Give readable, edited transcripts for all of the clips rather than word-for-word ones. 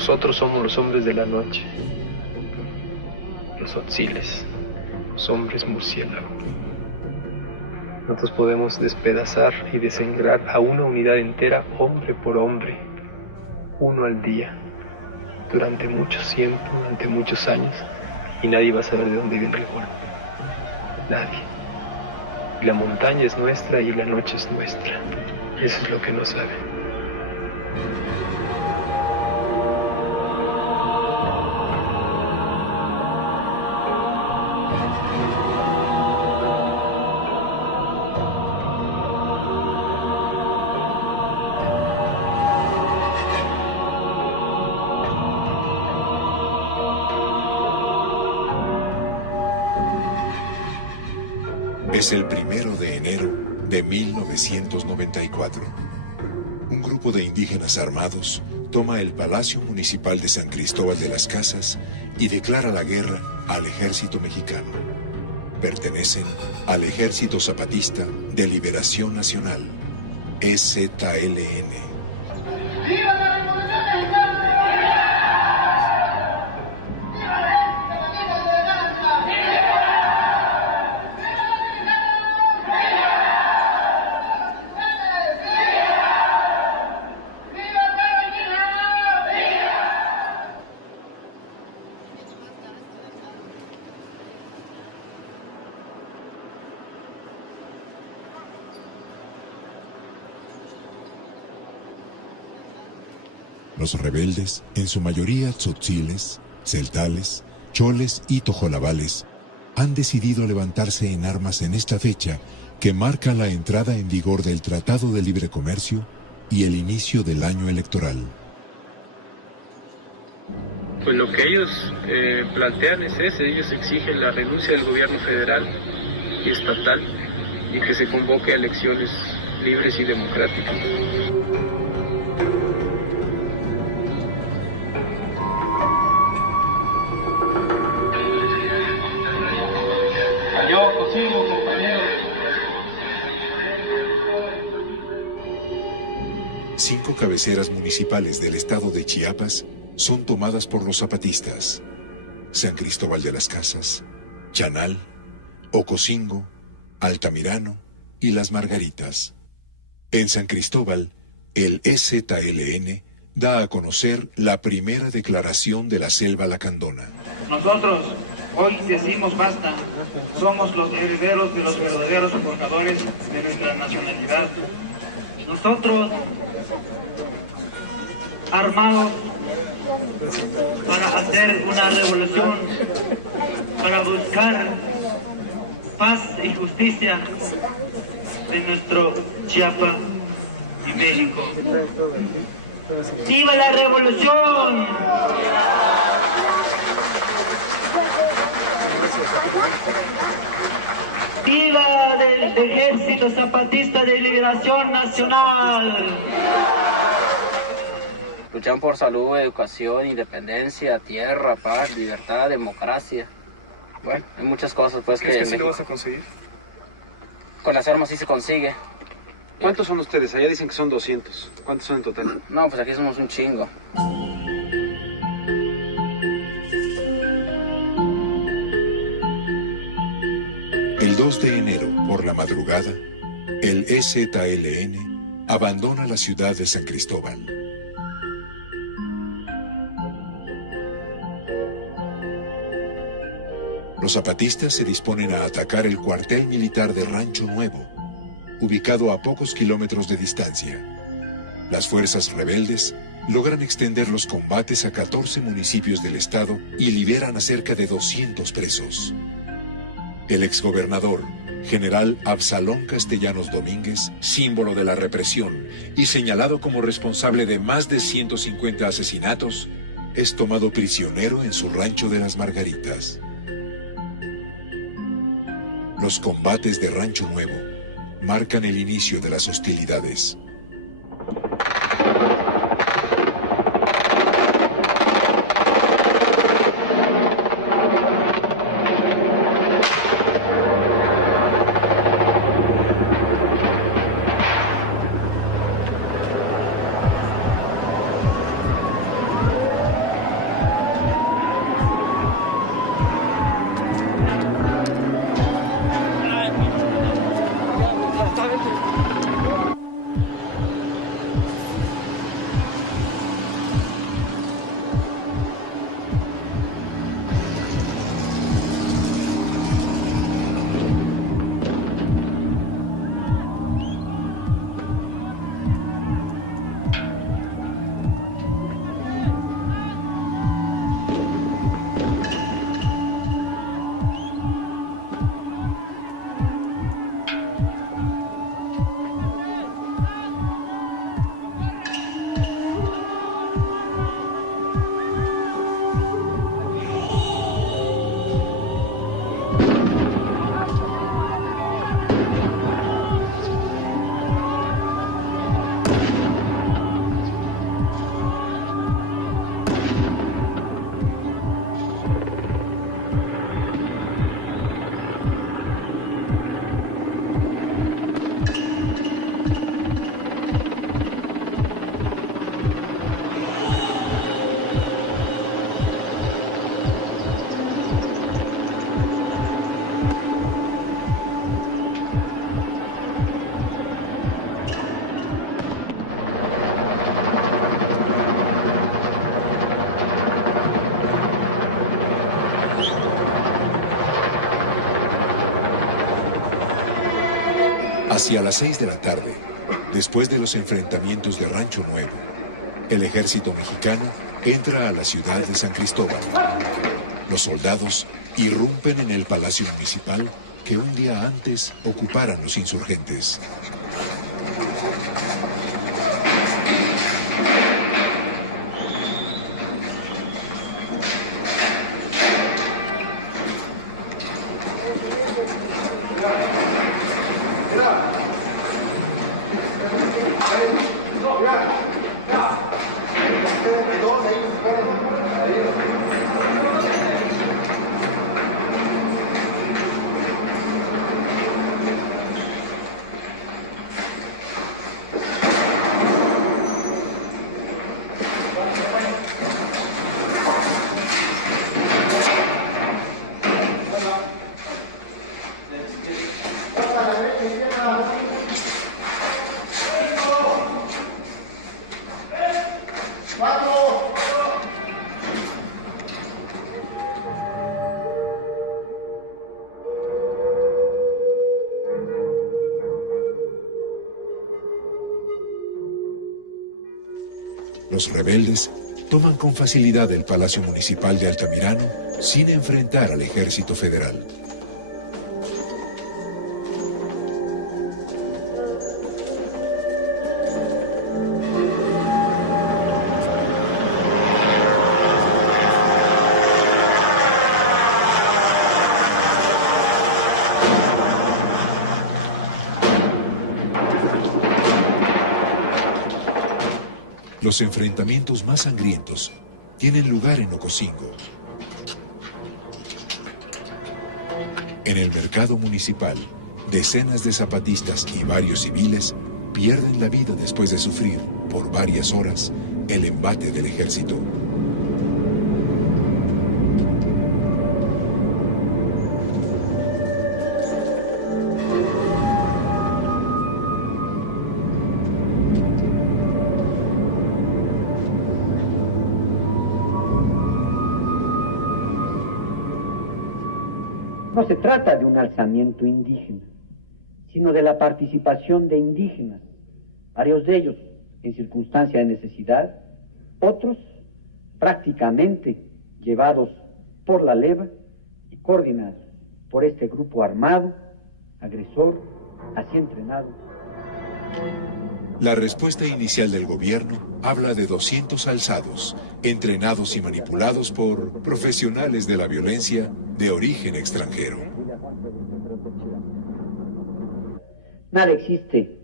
Nosotros somos los hombres de la noche, los Tzotziles, los hombres murciélago. Nosotros podemos despedazar y desangrar a una unidad entera, hombre por hombre, uno al día, durante mucho tiempo, durante muchos años, y nadie va a saber de dónde viene el golpe. Nadie. Y la montaña es nuestra y la noche es nuestra. Eso es lo que no saben. Es el 1 de enero de 1994. Un grupo de indígenas armados toma el Palacio Municipal de San Cristóbal de las Casas y declara la guerra al ejército mexicano. Pertenecen al Ejército Zapatista de Liberación Nacional, EZLN. Los rebeldes, en su mayoría tzotziles, celtales, choles y tojolabales, han decidido levantarse en armas en esta fecha que marca la entrada en vigor del Tratado de Libre Comercio y el inicio del año electoral. Pues lo que ellos plantean es ese, ellos exigen la renuncia del gobierno federal y estatal y que se convoque a elecciones libres y democráticas. Yo consigo, compañeros. 5 cabeceras municipales del estado de Chiapas son tomadas por los zapatistas: San Cristóbal de las Casas, Chanal, Ocosingo, Altamirano y Las Margaritas. En San Cristóbal, el EZLN da a conocer la primera declaración de la selva lacandona. Nosotros hoy decimos basta, somos los herederos de los verdaderos portadores de nuestra nacionalidad. Nosotros, armados para hacer una revolución, para buscar paz y justicia en nuestro Chiapas y México. ¡Viva la revolución! ¡Viva el Ejército Zapatista de Liberación Nacional! Luchan por salud, educación, independencia, tierra, paz, libertad, democracia. Bueno, hay muchas cosas pues ¿Crees que sí México, lo vas a conseguir? con las armas sí se consigue. ¿Cuántos son ustedes? Allá dicen que son 200. ¿Cuántos son en total? No, pues aquí somos un chingo. El 2 de enero, por la madrugada, el EZLN abandona la ciudad de San Cristóbal. Los zapatistas se disponen a atacar el cuartel militar de Rancho Nuevo, ubicado a pocos kilómetros de distancia. Las fuerzas rebeldes logran extender los combates a 14 municipios del estado y liberan a cerca de 200 presos. El exgobernador, general Absalón Castellanos Domínguez, símbolo de la represión y señalado como responsable de más de 150 asesinatos, es tomado prisionero en su rancho de Las Margaritas. Los combates de Rancho Nuevo marcan el inicio de las hostilidades. Hacia las 6 de la tarde, después de los enfrentamientos de Rancho Nuevo, el ejército mexicano entra a la ciudad de San Cristóbal. Los soldados irrumpen en el Palacio Municipal que un día antes ocuparan los insurgentes. Los rebeldes toman con facilidad el Palacio Municipal de Altamirano sin enfrentar al ejército federal. Los enfrentamientos más sangrientos tienen lugar en Ocosingo. En el mercado municipal, decenas de zapatistas y varios civiles pierden la vida después de sufrir, por varias horas, el embate del ejército. No se trata de un alzamiento indígena, sino de la participación de indígenas, varios de ellos en circunstancia de necesidad, otros prácticamente llevados por la leva y coordinados por este grupo armado, agresor, así entrenado. La respuesta inicial del gobierno habla de 200 alzados, entrenados y manipulados por profesionales de la violencia de origen extranjero. Nada existe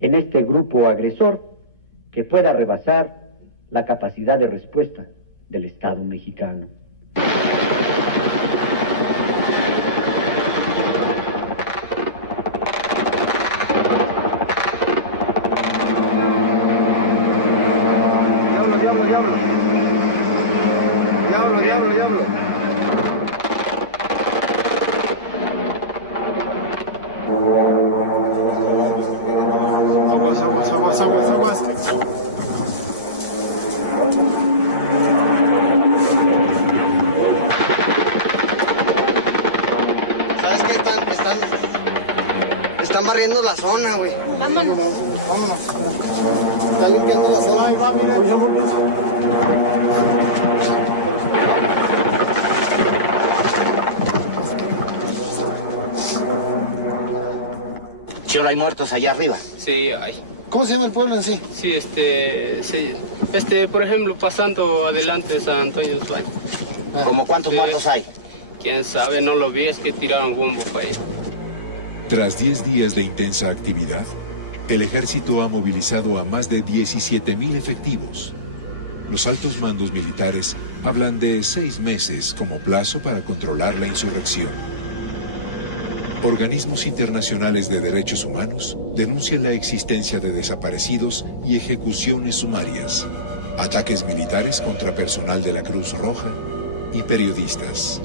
en este grupo agresor que pueda rebasar la capacidad de respuesta del Estado mexicano. Diablo, diablo. Diablo, diablo, diablo. Aguas, aguas, aguas, aguas, aguas. ¿Sabes qué? Están barriendo la zona, güey. Vámonos. Vámonos. Está limpiando la zona. Ahí va, miren. Cholo, hay muertos allá arriba. Sí, hay. ¿Cómo se llama el pueblo en sí? Sí, por ejemplo, pasando adelante de San Antonio de Suárez. ¿Cómo cuántos Sí. muertos hay? Quién sabe, no lo vi, es que tiraron bombo para ahí. Tras 10 días de intensa actividad, el ejército ha movilizado a más de 17,000 efectivos. Los altos mandos militares hablan de 6 meses como plazo para controlar la insurrección. Organismos internacionales de derechos humanos denuncian la existencia de desaparecidos y ejecuciones sumarias, ataques militares contra personal de la Cruz Roja y periodistas.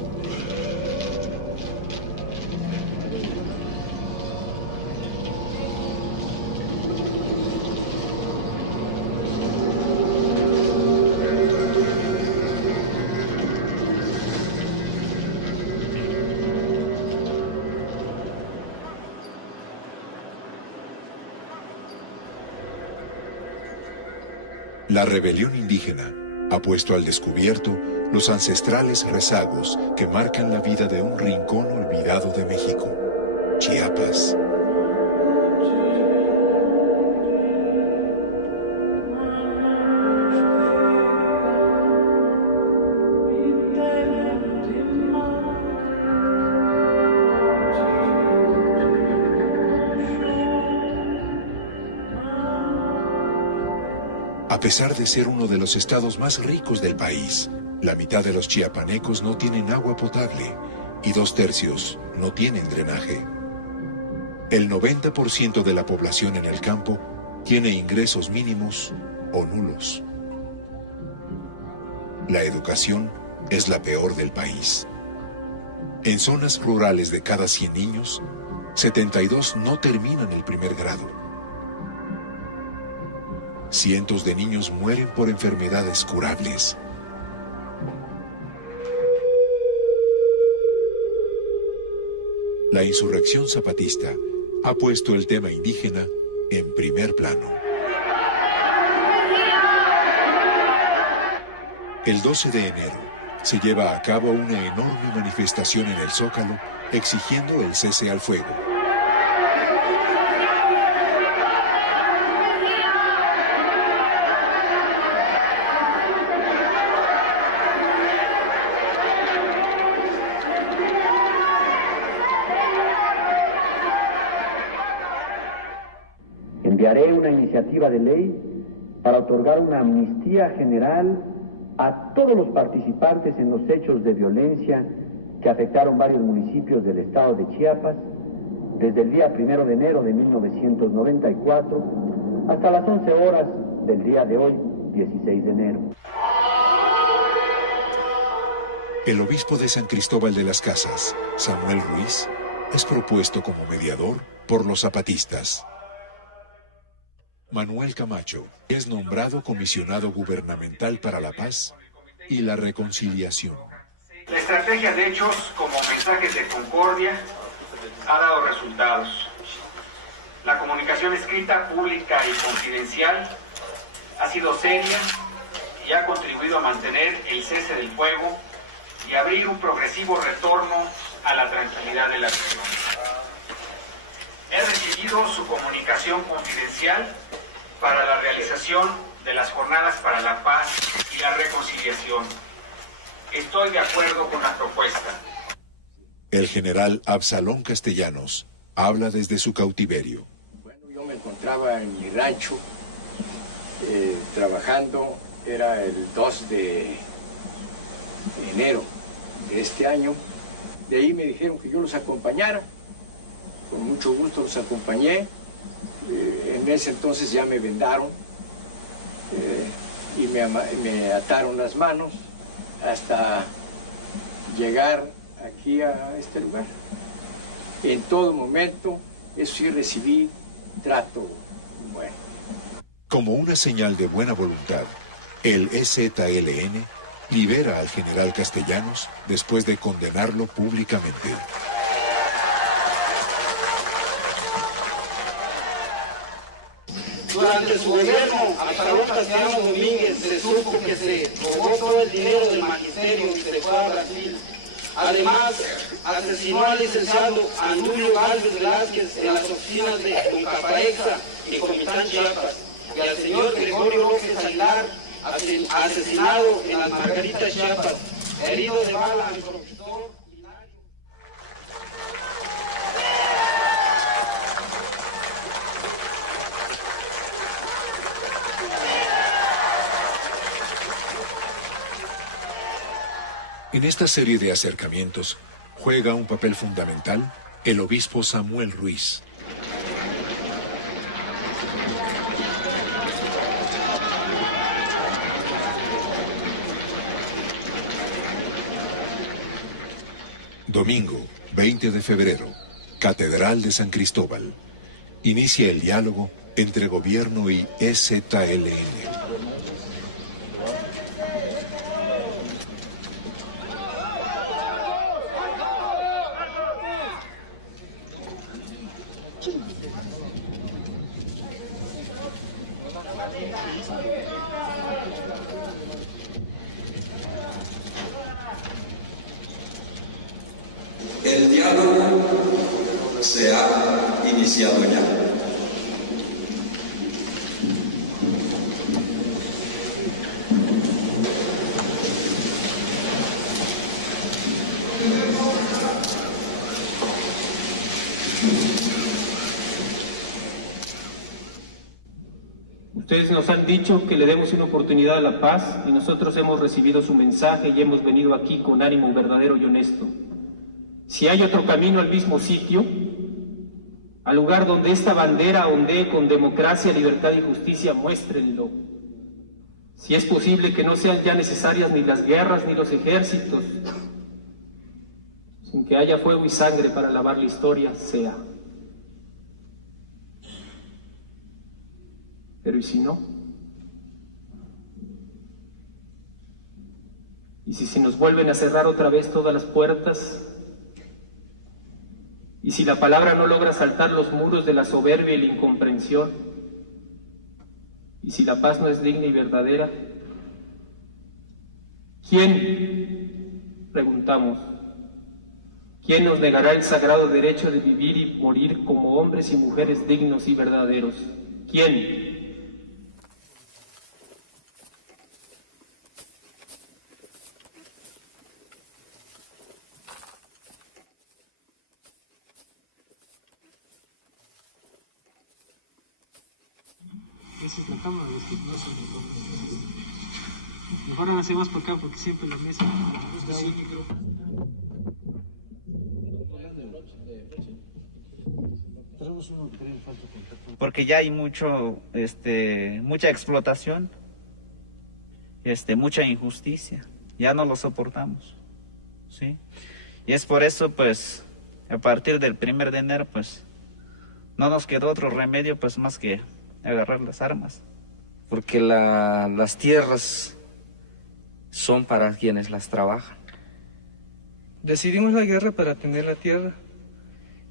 La rebelión indígena ha puesto al descubierto los ancestrales rezagos que marcan la vida de un rincón olvidado de México, Chiapas. A pesar de ser uno de los estados más ricos del país, la mitad de los chiapanecos no tienen agua potable y 2/3 no tienen drenaje. El 90% de la población en el campo tiene ingresos mínimos o nulos. La educación es la peor del país. En zonas rurales de cada 100 niños, 72 no terminan el primer grado. Cientos de niños mueren por enfermedades curables. La insurrección zapatista ha puesto el tema indígena en primer plano. El 12 de enero se lleva a cabo una enorme manifestación en el Zócalo exigiendo el cese al fuego. Enviaré una iniciativa de ley para otorgar una amnistía general a todos los participantes en los hechos de violencia que afectaron varios municipios del estado de Chiapas desde el día 1 de enero de 1994 hasta las 11 horas del día de hoy, 16 de enero. El obispo de San Cristóbal de las Casas, Samuel Ruiz, es propuesto como mediador por los zapatistas. Manuel Camacho es nombrado comisionado gubernamental para la paz y la reconciliación. La estrategia de hechos como mensajes de concordia ha dado resultados. La comunicación escrita, pública y confidencial ha sido seria y ha contribuido a mantener el cese del fuego y abrir un progresivo retorno a la tranquilidad de la región. He recibido su comunicación confidencial para la realización de las jornadas para la paz y la reconciliación. Estoy de acuerdo con la propuesta. El general Absalón Castellanos habla desde su cautiverio. Bueno, yo me encontraba en mi rancho trabajando, era el 2 de enero de este año. De ahí me dijeron que yo los acompañara. Con mucho gusto los acompañé. En ese entonces ya me vendaron y me ataron las manos hasta llegar aquí a este lugar. En todo momento, eso sí, recibí trato bueno. Como una señal de buena voluntad, el EZLN libera al general Castellanos después de condenarlo públicamente. Durante su gobierno, Absalón Castellanos Domínguez se supo que se robó todo el dinero del magisterio y se fue a Brasil. Además, asesinó al licenciado Andulio Gálvez Velázquez en las oficinas de Tuncapaexa y Comitán, Chiapas, y al señor Gregorio López Aguilar, asesinado en las Margaritas, Chiapas, herido de bala al profesor. En esta serie de acercamientos juega un papel fundamental el obispo Samuel Ruiz. Domingo, 20 de febrero, Catedral de San Cristóbal. Inicia el diálogo entre gobierno y EZLN. se ha iniciado ya. Ustedes nos han dicho que le demos una oportunidad a la paz y nosotros hemos recibido su mensaje y hemos venido aquí con ánimo verdadero y honesto. Si hay otro camino al mismo sitio, al lugar donde esta bandera ondee con democracia, libertad y justicia, muéstrenlo. Si es posible que no sean ya necesarias ni las guerras ni los ejércitos, sin que haya fuego y sangre para lavar la historia, sea. Pero ¿y si no? ¿Y si se nos vuelven a cerrar otra vez todas las puertas? ¿Y si la palabra no logra saltar los muros de la soberbia y la incomprensión? ¿Y si la paz no es digna y verdadera? ¿Quién, preguntamos, quién nos negará el sagrado derecho de vivir y morir como hombres y mujeres dignos y verdaderos? ¿Quién? Esa es la cámara, no se me. Mejor háganse más por acá porque siempre la mesa. Sí, porque ya hay mucha explotación, mucha injusticia, ya no lo soportamos, ¿sí? Y es por eso, pues, a partir del 1 de enero, pues, no nos quedó otro remedio, pues, más que agarrar las armas. Porque las tierras son para quienes las trabajan. Decidimos la guerra para tener la tierra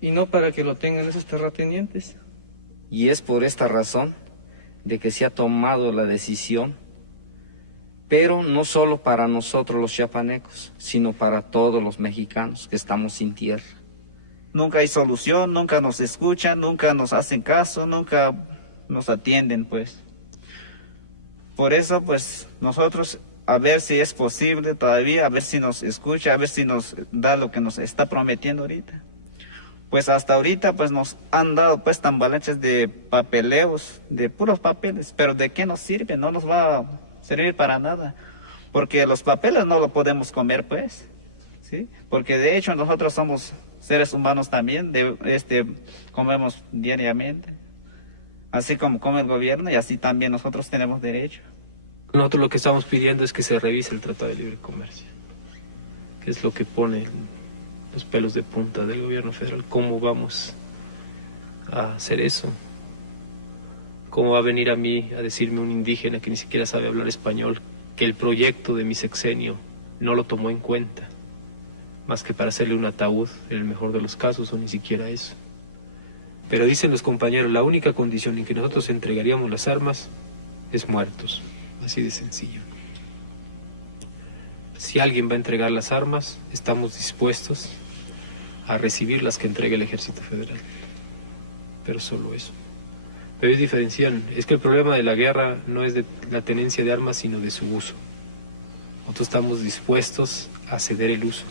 y no para que lo tengan esos terratenientes. Y es por esta razón de que se ha tomado la decisión, pero no solo para nosotros los chiapanecos, sino para todos los mexicanos que estamos sin tierra. Nunca hay solución, nunca nos escuchan, nunca nos hacen caso, nunca nos atienden, pues. Por eso, pues, nosotros a ver si es posible todavía, a ver si nos escucha, a ver si nos da lo que nos está prometiendo ahorita. Pues hasta ahorita, pues, nos han dado, pues, tambaleches de papeleos, de puros papeles, pero ¿de qué nos sirve? No nos va a servir para nada, porque los papeles no los podemos comer, pues, ¿sí? Porque de hecho nosotros somos seres humanos también, comemos diariamente. Así como come el gobierno y así también nosotros tenemos derecho. Nosotros lo que estamos pidiendo es que se revise el Tratado de Libre Comercio, que es lo que pone los pelos de punta del gobierno federal. ¿Cómo vamos a hacer eso? ¿Cómo va a venir a mí a decirme un indígena que ni siquiera sabe hablar español que el proyecto de mi sexenio no lo tomó en cuenta, más que para hacerle un ataúd en el mejor de los casos, o ni siquiera eso? Pero dicen los compañeros, la única condición en que nosotros entregaríamos las armas es muertos, así de sencillo. Si alguien va a entregar las armas, estamos dispuestos a recibir las que entregue el Ejército Federal, pero solo eso. Pero ellos diferencian, es que el problema de la guerra no es de la tenencia de armas, sino de su uso. Nosotros estamos dispuestos a ceder el uso.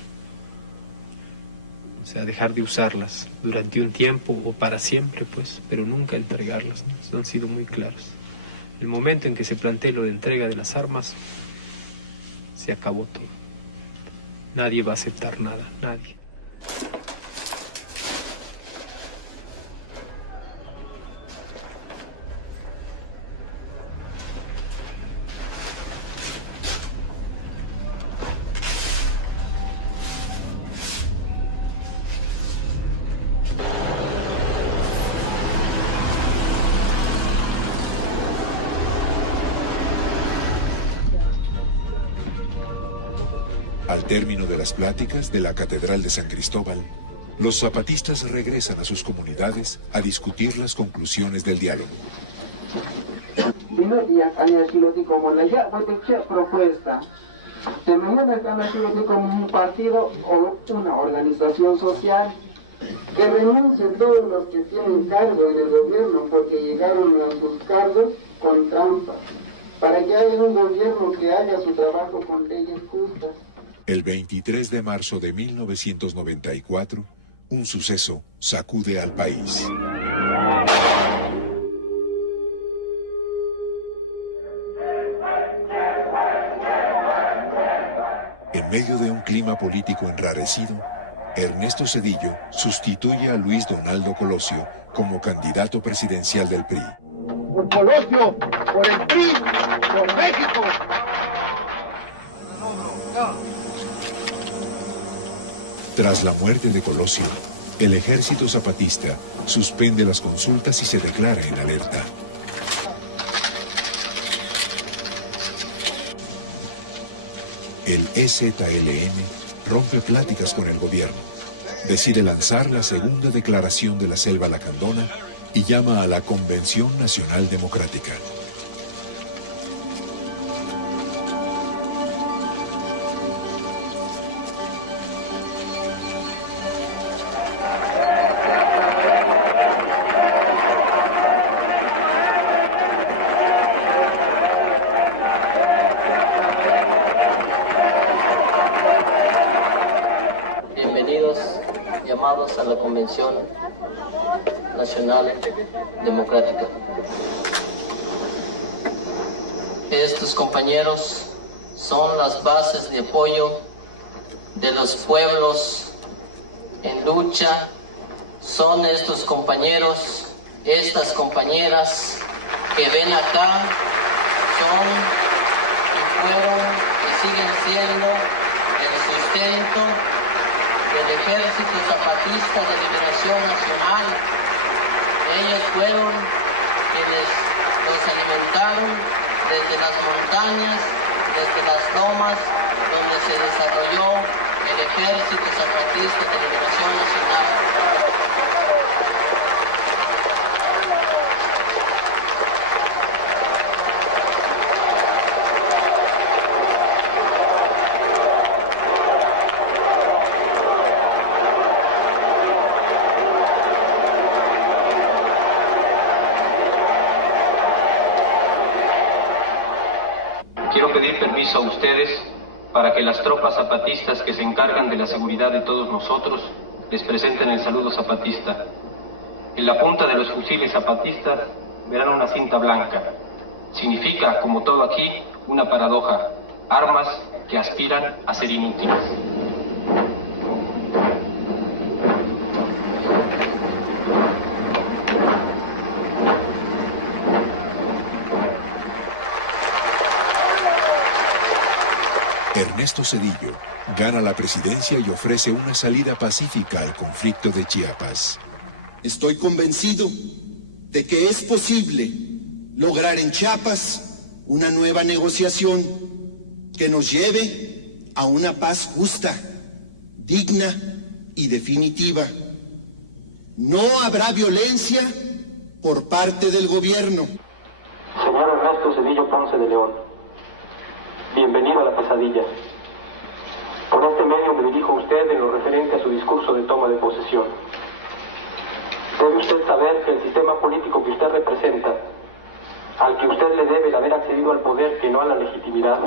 O sea, dejar de usarlas durante un tiempo o para siempre, pues, pero nunca entregarlas, ¿no? Eso han sido muy claros. El momento en que se plantee lo de entrega de las armas, se acabó todo. Nadie va a aceptar nada, nadie. Al término de las pláticas de la Catedral de San Cristóbal, los zapatistas regresan a sus comunidades a discutir las conclusiones del diálogo. Propuesta. Se me como un partido o una organización social. Que renuncien todos los que tienen cargo en el gobierno, porque llegaron a sus cargos con trampa, para que haya un gobierno que haga su trabajo con leyes justas. El 23 de marzo de 1994, un suceso sacude al país. En medio de un clima político enrarecido, Ernesto Zedillo sustituye a Luis Donaldo Colosio como candidato presidencial del PRI. Por Colosio, por el PRI, por México. Tras la muerte de Colosio, el ejército zapatista suspende las consultas y se declara en alerta. El EZLN rompe pláticas con el gobierno, decide lanzar la segunda declaración de la Selva Lacandona y llama a la Convención Nacional Democrática. Llamados a la Convención Nacional Democrática. Estos compañeros son las bases de apoyo de los pueblos en lucha. Son estos compañeros, estas compañeras que ven acá, son y fueron y siguen siendo el sustento del Ejército Zapatista de Liberación Nacional. Ellos fueron quienes los alimentaron desde las montañas, desde las lomas, donde se desarrolló el Ejército Zapatista de Liberación Nacional. Quiero pedir permiso a ustedes para que las tropas zapatistas que se encargan de la seguridad de todos nosotros les presenten el saludo zapatista. En la punta de los fusiles zapatistas verán una cinta blanca. Significa, como todo aquí, una paradoja: armas que aspiran a ser inútiles. Ernesto Zedillo gana la presidencia y ofrece una salida pacífica al conflicto de Chiapas. Estoy convencido de que es posible lograr en Chiapas una nueva negociación que nos lleve a una paz justa, digna y definitiva. No habrá violencia por parte del gobierno. Señor Ernesto Zedillo Ponce de León, bienvenido a la pesadilla. Por este medio me dirijo a usted en lo referente a su discurso de toma de posesión. Debe usted saber que el sistema político que usted representa, al que usted le debe el haber accedido al poder que no a la legitimidad,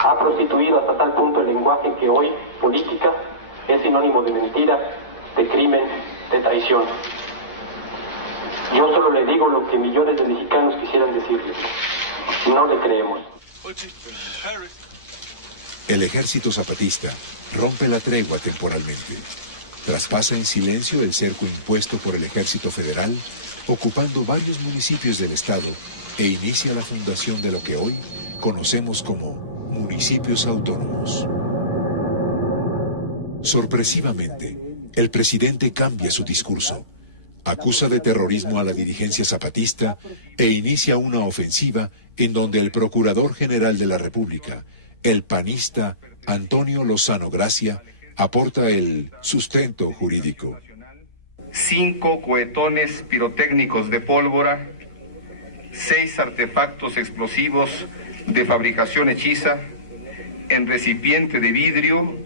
ha prostituido hasta tal punto el lenguaje que hoy política es sinónimo de mentira, de crimen, de traición. Yo solo le digo lo que millones de mexicanos quisieran decirle. No le creemos. El ejército zapatista rompe la tregua temporalmente. Traspasa en silencio el cerco impuesto por el ejército federal, ocupando varios municipios del estado, e inicia la fundación de lo que hoy conocemos como municipios autónomos. Sorpresivamente, el presidente cambia su discurso, acusa de terrorismo a la dirigencia zapatista e inicia una ofensiva en donde el Procurador General de la República, el panista Antonio Lozano Gracia, aporta el sustento jurídico. 5 cohetones pirotécnicos de pólvora, 6 artefactos explosivos de fabricación hechiza en recipiente de vidrio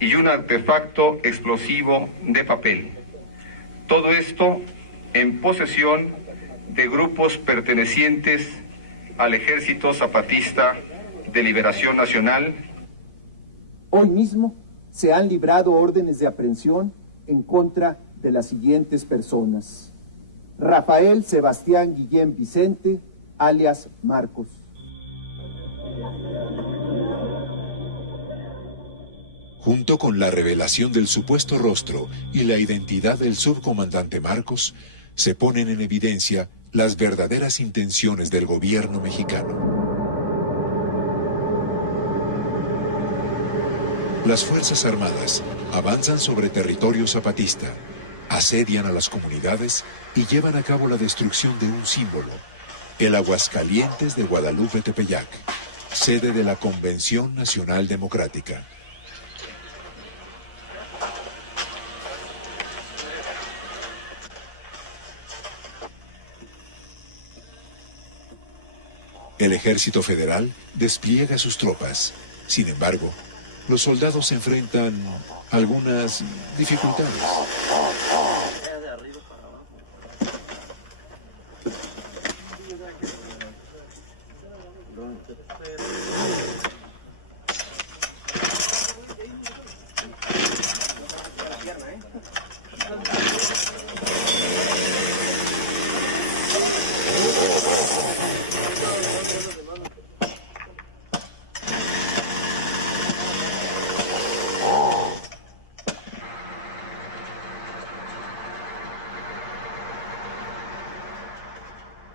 y un artefacto explosivo de papel. Todo esto en posesión de grupos pertenecientes al Ejército Zapatista de Liberación Nacional. Hoy mismo se han librado órdenes de aprehensión en contra de las siguientes personas: Rafael Sebastián Guillén Vicente, alias Marcos. Junto con la revelación del supuesto rostro y la identidad del subcomandante Marcos, se ponen en evidencia las verdaderas intenciones del gobierno mexicano. Las Fuerzas Armadas avanzan sobre territorio zapatista, asedian a las comunidades y llevan a cabo la destrucción de un símbolo, el Aguascalientes de Guadalupe Tepeyac, sede de la Convención Nacional Democrática. El Ejército Federal despliega sus tropas. Sin embargo, los soldados enfrentan algunas dificultades.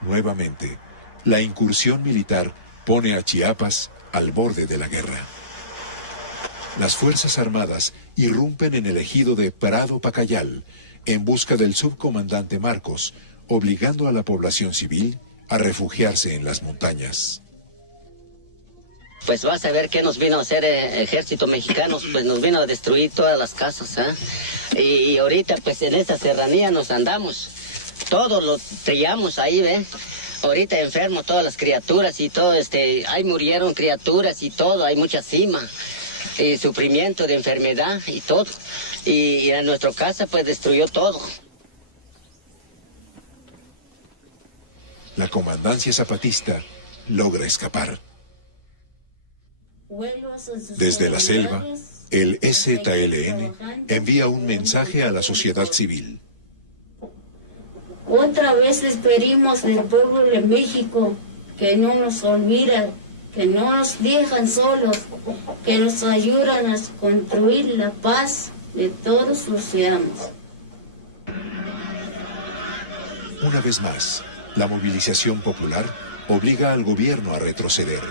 Nuevamente, la incursión militar pone a Chiapas al borde de la guerra. Las Fuerzas Armadas irrumpen en el ejido de Prado Pacayal en busca del subcomandante Marcos, obligando a la población civil a refugiarse en las montañas. Pues vas a ver qué nos vino a hacer el ejército mexicano, pues nos vino a destruir todas las casas, ¿eh? Y ahorita pues en esta serranía nos andamos, todos lo trillamos ahí, ¿ves? Ahorita enfermo todas las criaturas y todo, ahí murieron criaturas y todo, hay mucha cima, y sufrimiento de enfermedad y todo, y en nuestra casa pues destruyó todo. La comandancia zapatista logra escapar. Desde la selva, el EZLN envía un mensaje a la sociedad civil. Otra vez les pedimos del pueblo de México que no nos olvidan, que no nos dejan solos, que nos ayudan a construir la paz de todos los ciudadanos. Una vez más, la movilización popular obliga al gobierno a retroceder.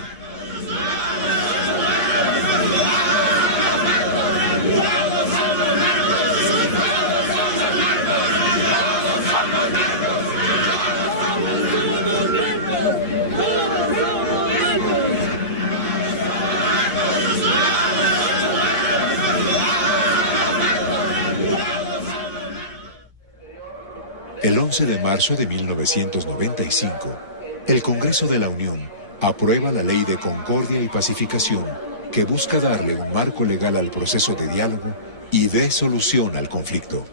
El 11 de marzo de 1995, el Congreso de la Unión aprueba la Ley de Concordia y Pacificación que busca darle un marco legal al proceso de diálogo y dé solución al conflicto.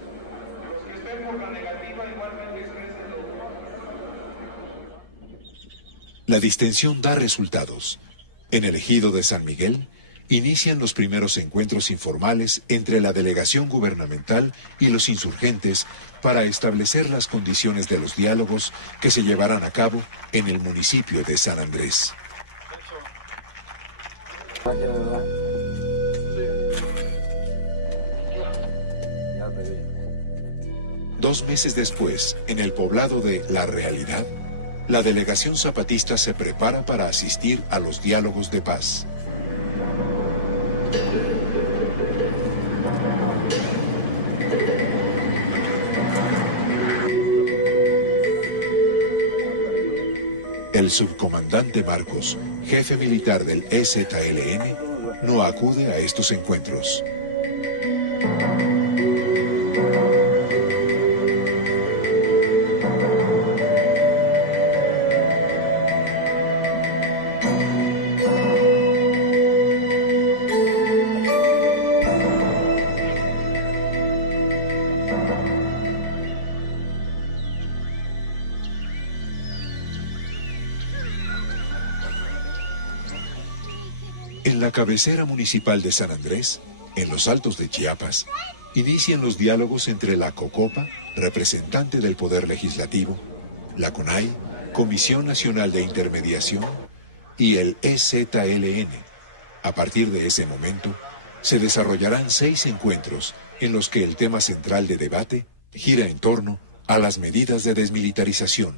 La distensión da resultados. En el ejido de San Miguel, inician los primeros encuentros informales entre la delegación gubernamental y los insurgentes para establecer las condiciones de los diálogos que se llevarán a cabo en el municipio de San Andrés. Dos meses después, en el poblado de La Realidad, la delegación zapatista se prepara para asistir a los diálogos de paz. El subcomandante Marcos, jefe militar del EZLN, no acude a estos encuentros. En la cabecera municipal de San Andrés, en los Altos de Chiapas, inician los diálogos entre la COCOPA, representante del Poder Legislativo, la CONAI, Comisión Nacional de Intermediación, y el EZLN. A partir de ese momento, se desarrollarán 6 encuentros en los que el tema central de debate gira en torno a las medidas de desmilitarización.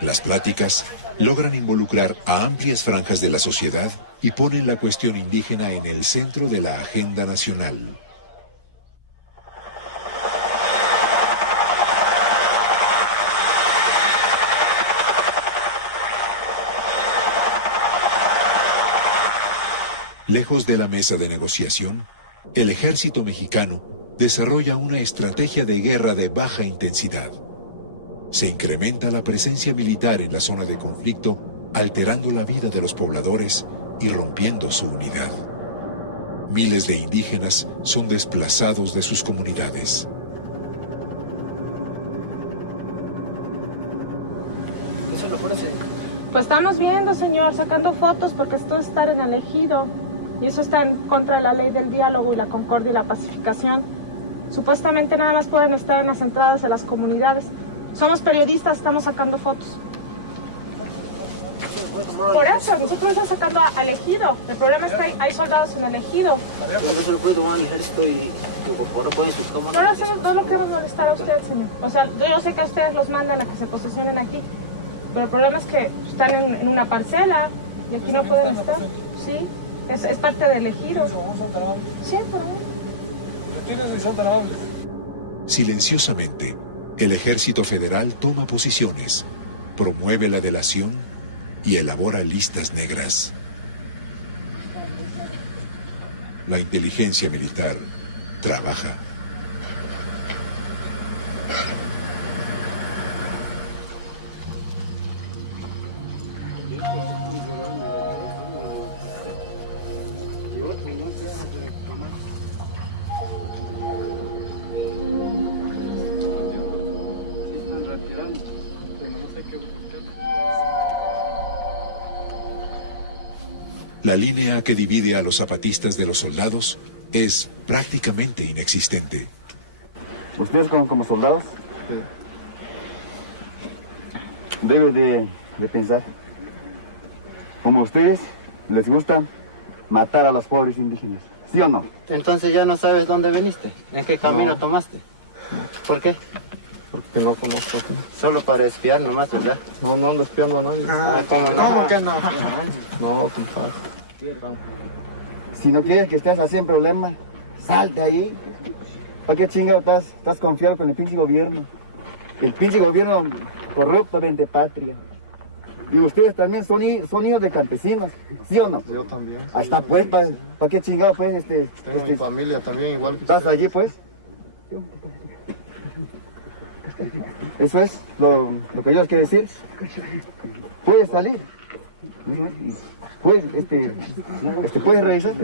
Las pláticas logran involucrar a amplias franjas de la sociedad y ponen la cuestión indígena en el centro de la agenda nacional. Lejos de la mesa de negociación, el ejército mexicano desarrolla una estrategia de guerra de baja intensidad. Se incrementa la presencia militar en la zona de conflicto, alterando la vida de los pobladores y rompiendo su unidad. Miles de indígenas son desplazados de sus comunidades. Pues estamos viendo, señor, sacando fotos porque esto es estar en el ejido. Y eso está en contra de la ley del diálogo y la concordia y la pacificación. Supuestamente nada más pueden estar en las entradas de las comunidades. Somos periodistas, estamos sacando fotos. Por eso, nosotros estamos sacando al ejido. El problema es que hay soldados en el ejido. No lo queremos molestar a usted, señor. O sea, yo sé que ustedes los mandan a que se posicionen aquí. Pero el problema es que están en una parcela y aquí no pueden estar. Sí. Es parte del ejido. Sí, por favor. Silenciosamente, el Ejército Federal toma posiciones, promueve la delación y elabora listas negras. La inteligencia militar trabaja. La línea que divide a los zapatistas de los soldados es prácticamente inexistente. ¿Ustedes como soldados? Deben de pensar. Como a ustedes les gusta matar a los pobres indígenas. ¿Sí o no? Entonces ya no sabes dónde viniste. ¿En qué camino tomaste? ¿Por qué? Porque no conozco. Solo para espiar nomás, ¿verdad? No ando espiando a nadie. ¿Cómo no? ¿Cómo que no? No, compadre. Si no quieres que estés así en problema, salte ahí. ¿Para qué chingado estás confiado con el pinche gobierno? El pinche gobierno corrupto vende patria. Y ustedes también son hijos de campesinos, ¿sí o no? Yo también. Ahí está pues, ¿para qué chingado pues? Tengo mi familia también igual que ¿estás allí pues? Eso es lo que yo les quiero decir. Puedes salir. Puedes revisar.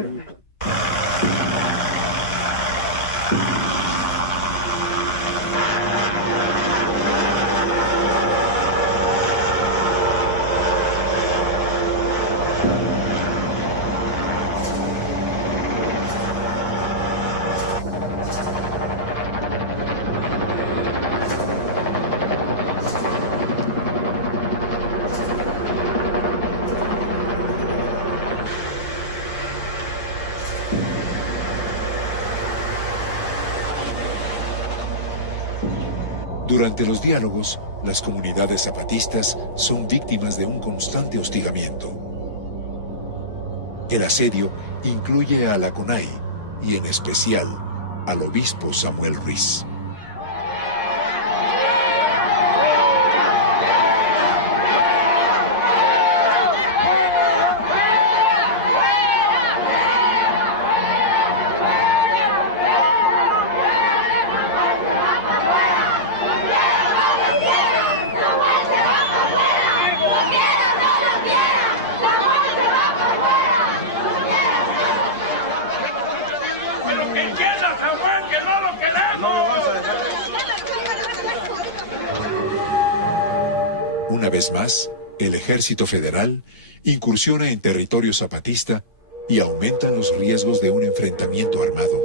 Durante los diálogos, las comunidades zapatistas son víctimas de un constante hostigamiento. El asedio incluye a la CONAI y en especial al obispo Samuel Ruiz. Una vez más, el Ejército Federal incursiona en territorio zapatista y aumentan los riesgos de un enfrentamiento armado.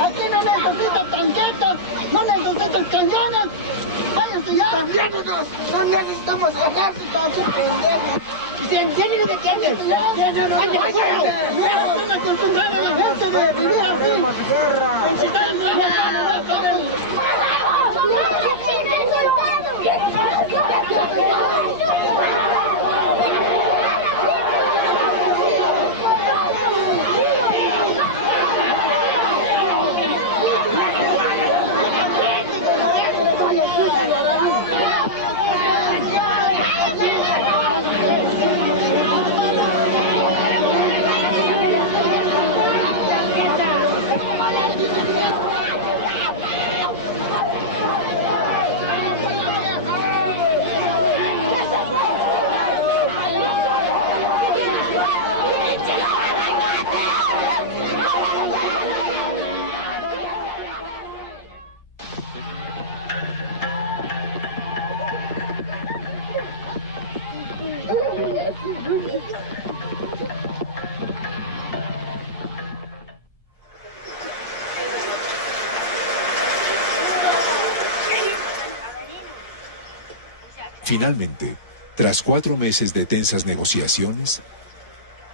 Aquí no necesitan tanquetas, no necesitan cañones. Váyanse ya. No necesitamos ejército, aquí pendejos. ¿Tienen de qué andes? ¡Tienen están acostumbrados la gente de vivir así! Finalmente, tras 4 meses de tensas negociaciones,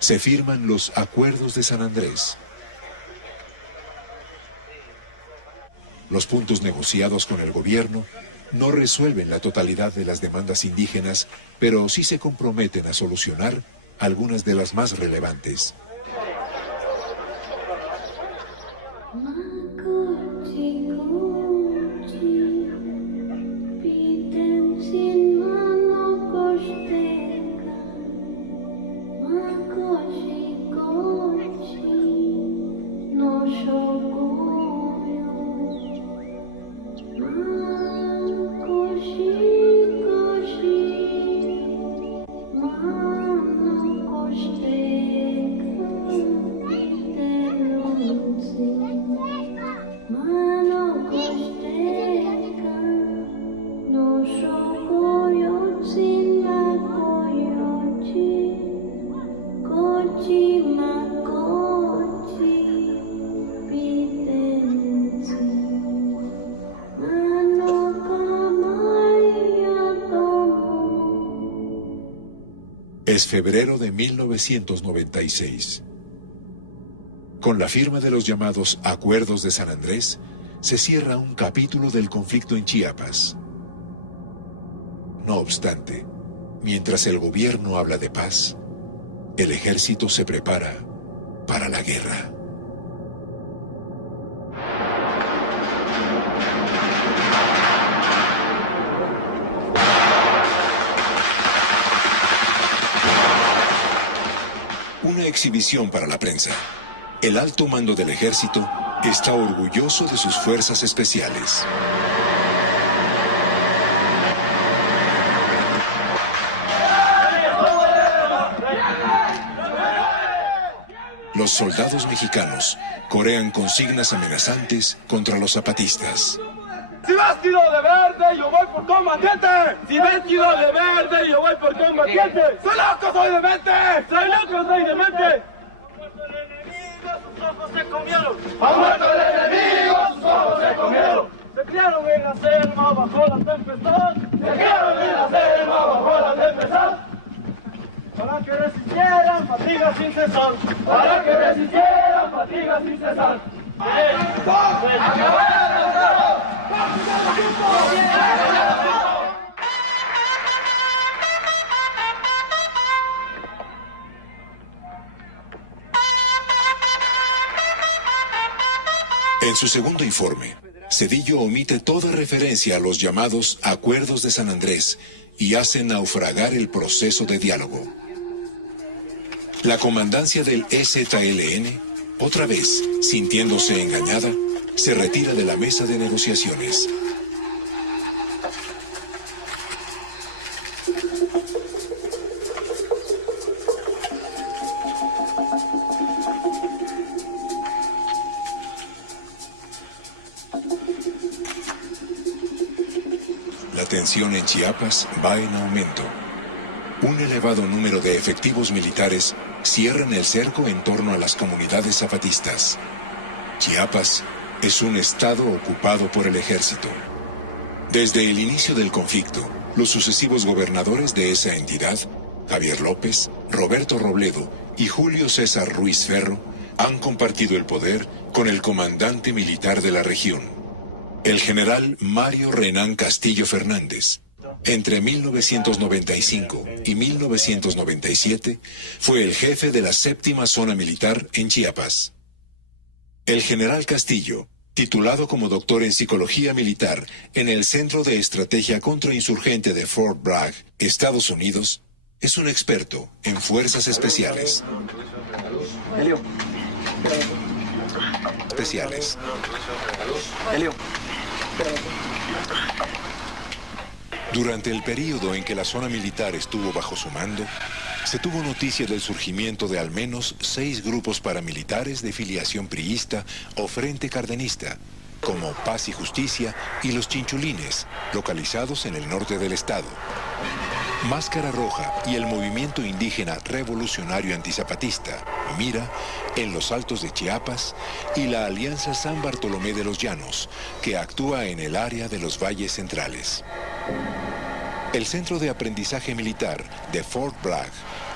se firman los Acuerdos de San Andrés. Los puntos negociados con el gobierno no resuelven la totalidad de las demandas indígenas, pero sí se comprometen a solucionar algunas de las más relevantes. Es febrero de 1996. Con la firma de los llamados Acuerdos de San Andrés, se cierra un capítulo del conflicto en Chiapas. No obstante, mientras el gobierno habla de paz, el ejército se prepara para la guerra. Una exhibición para la prensa. El alto mando del ejército está orgulloso de sus fuerzas especiales. Los soldados mexicanos corean consignas amenazantes contra los zapatistas. Si vestido de verde, yo voy por combatiente. Si vestido de verde, yo voy por combatiente. Soy loco, soy demente. Soy loco, soy demente. Sus ojos se comieron. Ha muerto el enemigo, sus ojos se comieron. Se criaron en la selva bajo la tempestad. Se criaron en la selva bajo la tempestad. Para que resistieran fatiga sin cesar. Para que resistieran fatiga sin cesar. En su segundo informe, Zedillo omite toda referencia a los llamados Acuerdos de San Andrés y hace naufragar el proceso de diálogo. La comandancia del EZLN, otra vez sintiéndose engañada, se retira de la mesa de negociaciones. tensión en Chiapas va en aumento. Un elevado número de efectivos militares cierran el cerco en torno a las comunidades zapatistas. Chiapas es un estado ocupado por el ejército. Desde el inicio del conflicto, los sucesivos gobernadores de esa entidad, Javier López, Roberto Robledo y Julio César Ruiz Ferro, han compartido el poder con el comandante militar de la región, el general Mario Renán Castillo Fernández. Entre 1995 y 1997 fue el jefe de la 7ª Zona Militar en Chiapas. El general Castillo, titulado como doctor en Psicología Militar en el Centro de Estrategia Contrainsurgente de Fort Bragg, Estados Unidos, es un experto en fuerzas especiales. Durante el período en que la zona militar estuvo bajo su mando, se tuvo noticia del surgimiento de al menos 6 grupos paramilitares de filiación priista o Frente Cardenista, como Paz y Justicia y los Chinchulines, localizados en el norte del estado. Máscara Roja y el movimiento indígena revolucionario antizapatista, MIRA, en los Altos de Chiapas, y la Alianza San Bartolomé de los Llanos, que actúa en el área de los valles centrales. El Centro de Aprendizaje Militar de Fort Bragg,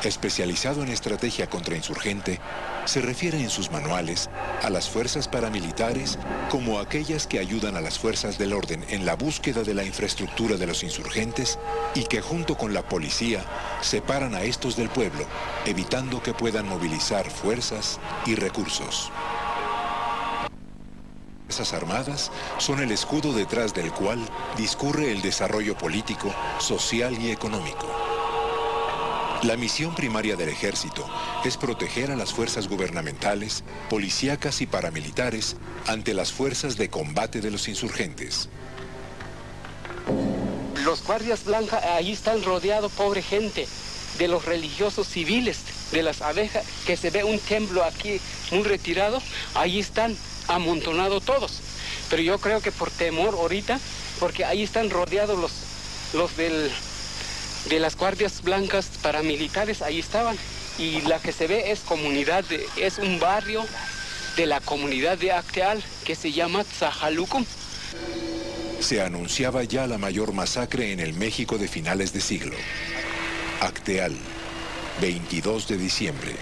especializado en estrategia contrainsurgente, se refiere en sus manuales a las fuerzas paramilitares como aquellas que ayudan a las fuerzas del orden en la búsqueda de la infraestructura de los insurgentes y que junto con la policía separan a estos del pueblo, evitando que puedan movilizar fuerzas y recursos. Las armadas son el escudo detrás del cual discurre el desarrollo político, social y económico. La misión primaria del ejército es proteger a las fuerzas gubernamentales, policíacas y paramilitares ante las fuerzas de combate de los insurgentes. Los guardias blancas ahí están rodeados, pobre gente, de los religiosos civiles, de las abejas, que se ve un templo aquí muy retirado, ahí están amontonados todos. Pero yo creo que por temor ahorita, porque ahí están rodeados los de las guardias blancas paramilitares, ahí estaban. Y la que se ve es es un barrio de la comunidad de Acteal que se llama Tzahalucum. Se anunciaba ya la mayor masacre en el México de finales de siglo. Acteal, 22 de diciembre.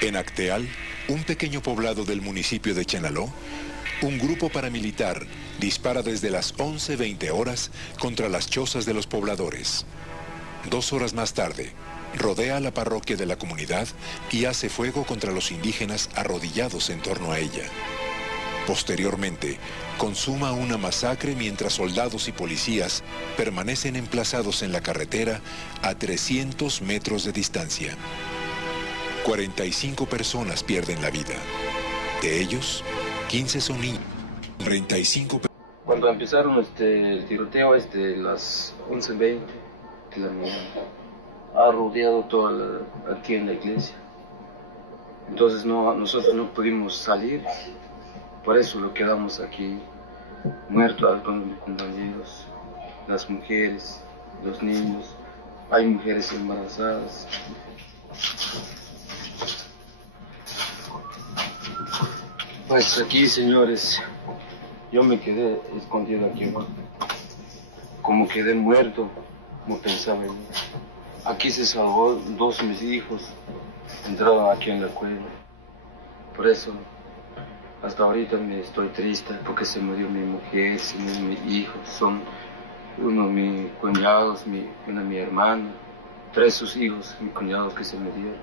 En Acteal, un pequeño poblado del municipio de Chenaló, un grupo paramilitar dispara desde las 11:20 horas contra las chozas de los pobladores. 2 horas más tarde, rodea la parroquia de la comunidad y hace fuego contra los indígenas arrodillados en torno a ella. Posteriormente, consuma una masacre mientras soldados y policías permanecen emplazados en la carretera a 300 metros de distancia. 45 personas pierden la vida. De ellos, 15 son niños. 35. Cuando empezaron el tiroteo las 11:20 de la mañana, ha rodeado todo aquí en la iglesia. Entonces nosotros no pudimos salir, por eso lo quedamos aquí muertos con mis compañeros, las mujeres, los niños, hay mujeres embarazadas. Pues aquí, señores, yo me quedé escondido aquí, como quedé muerto, como pensaba yo. Aquí se salvó 2 de mis hijos, entraron aquí en la cueva. Por eso, hasta ahorita me estoy triste, porque se murió mi mujer, se murió mi hijo, son uno de mis cuñados, una de mi hermana, 3 sus hijos, mis cuñados que se murieron.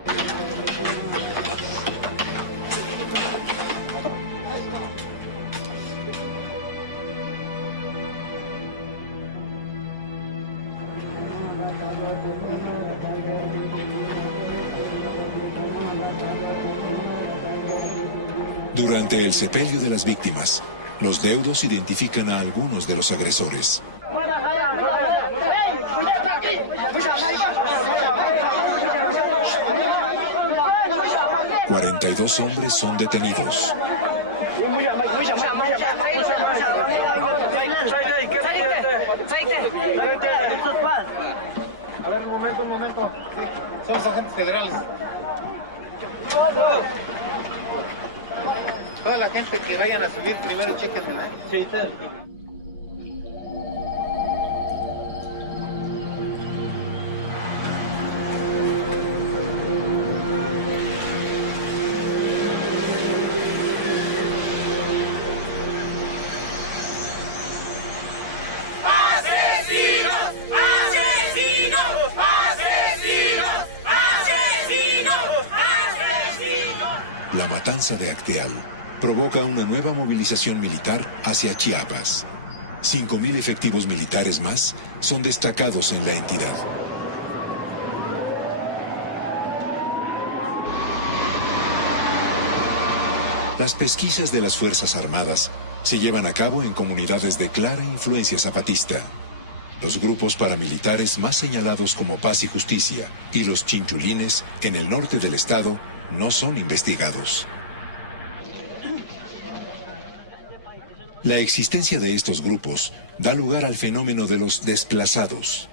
Durante el sepelio de las víctimas, los deudos identifican a algunos de los agresores. 42 hombres son detenidos. A ver, un momento. Sí, somos agentes federales. Toda la gente que vayan a subir primero, chequenla, ¿eh? Sí, sí. La matanza de Acteal provoca una nueva movilización militar hacia Chiapas. 5,000 efectivos militares más son destacados en la entidad. Las pesquisas de las Fuerzas Armadas se llevan a cabo en comunidades de clara influencia zapatista. Los grupos paramilitares más señalados como Paz y Justicia y los Chinchulines en el norte del estado no son investigados. La existencia de estos grupos da lugar al fenómeno de los desplazados.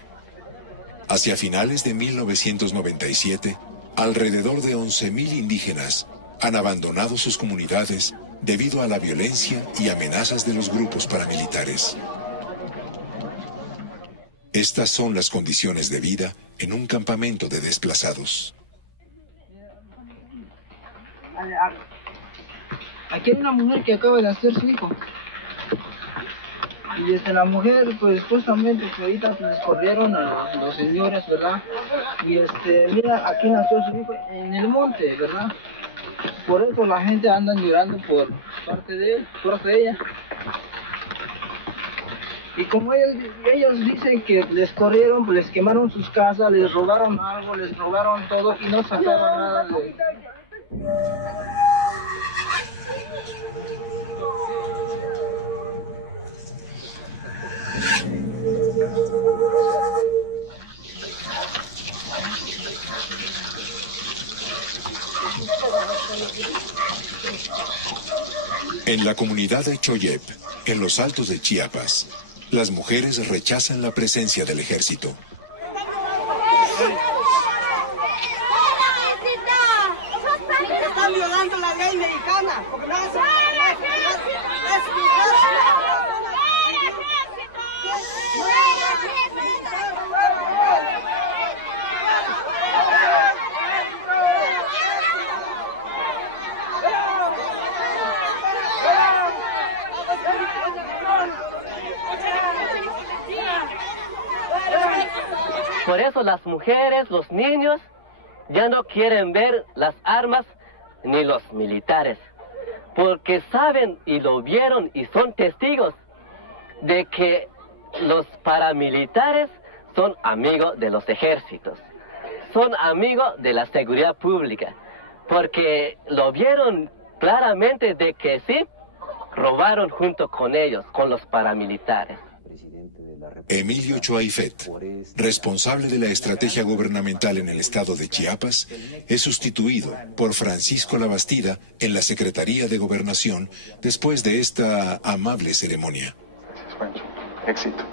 Hacia finales de 1997, alrededor de 11,000 indígenas han abandonado sus comunidades debido a la violencia y amenazas de los grupos paramilitares. Estas son las condiciones de vida en un campamento de desplazados. Aquí hay una mujer que acaba de hacer su hijo. Y la mujer, pues justamente ahorita les corrieron a los señores, ¿verdad? Y mira, aquí nació su hijo en el monte, ¿verdad? Por eso la gente anda llorando por parte de él, por parte de ella. Y como ellos dicen que les corrieron, les quemaron sus casas, les robaron algo, les robaron todo y no sacaron nada de... En la comunidad de Choyep, en los altos de Chiapas, las mujeres rechazan la presencia del ejército. Están violando la ley mexicana, porque no hace... Por eso las mujeres, los niños, ya no quieren ver las armas ni los militares, porque saben y lo vieron y son testigos de que los paramilitares son amigos de los ejércitos, son amigos de la seguridad pública, porque lo vieron claramente de que sí, robaron junto con ellos, con los paramilitares. Emilio Choaifet, responsable de la estrategia gubernamental en el estado de Chiapas, es sustituido por Francisco Labastida en la Secretaría de Gobernación después de esta amable ceremonia. Gracias, Pancho. Éxito.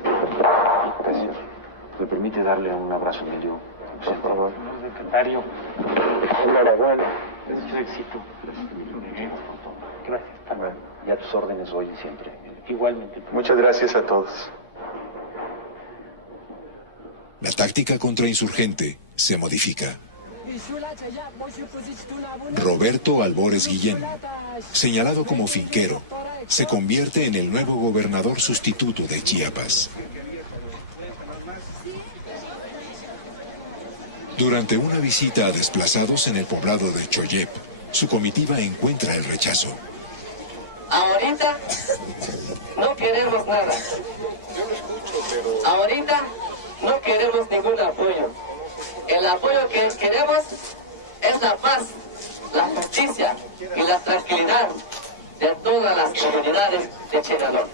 Gracias. ¿Me permite darle un abrazo, Emilio? Por favor. Secretario. Enhorabuena. Es su éxito. Gracias. Bueno, y a tus órdenes hoy y siempre. Igualmente. Muchas gracias a todos. La táctica contrainsurgente se modifica. Roberto Albores Guillén, señalado como finquero, se convierte en el nuevo gobernador sustituto de Chiapas. Durante una visita a desplazados en el poblado de Choyep, su comitiva encuentra el rechazo. Ahorita no queremos nada. Ahorita no queremos ningún apoyo. El apoyo que queremos es la paz, la justicia y la tranquilidad de todas las comunidades de Chenaló.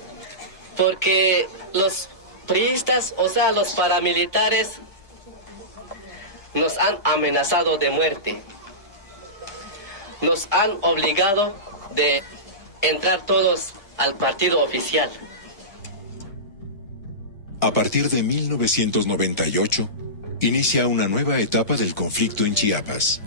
Porque los priistas, o sea, los paramilitares, nos han amenazado de muerte. Nos han obligado de entrar todos al partido oficial. A partir de 1998, inicia una nueva etapa del conflicto en Chiapas.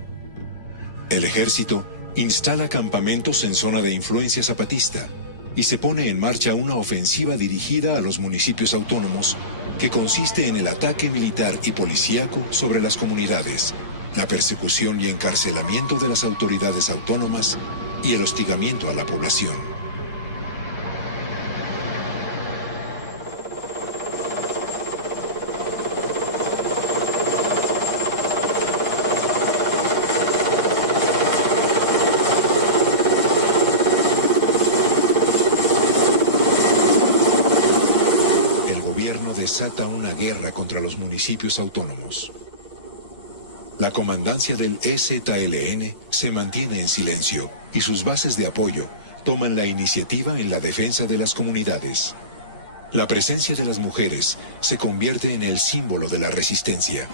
El ejército instala campamentos en zona de influencia zapatista y se pone en marcha una ofensiva dirigida a los municipios autónomos que consiste en el ataque militar y policíaco sobre las comunidades, la persecución y encarcelamiento de las autoridades autónomas y el hostigamiento a la población. Desata una guerra contra los municipios autónomos. La comandancia del EZLN se mantiene en silencio y sus bases de apoyo toman la iniciativa en la defensa de las comunidades. La presencia de las mujeres se convierte en el símbolo de la resistencia.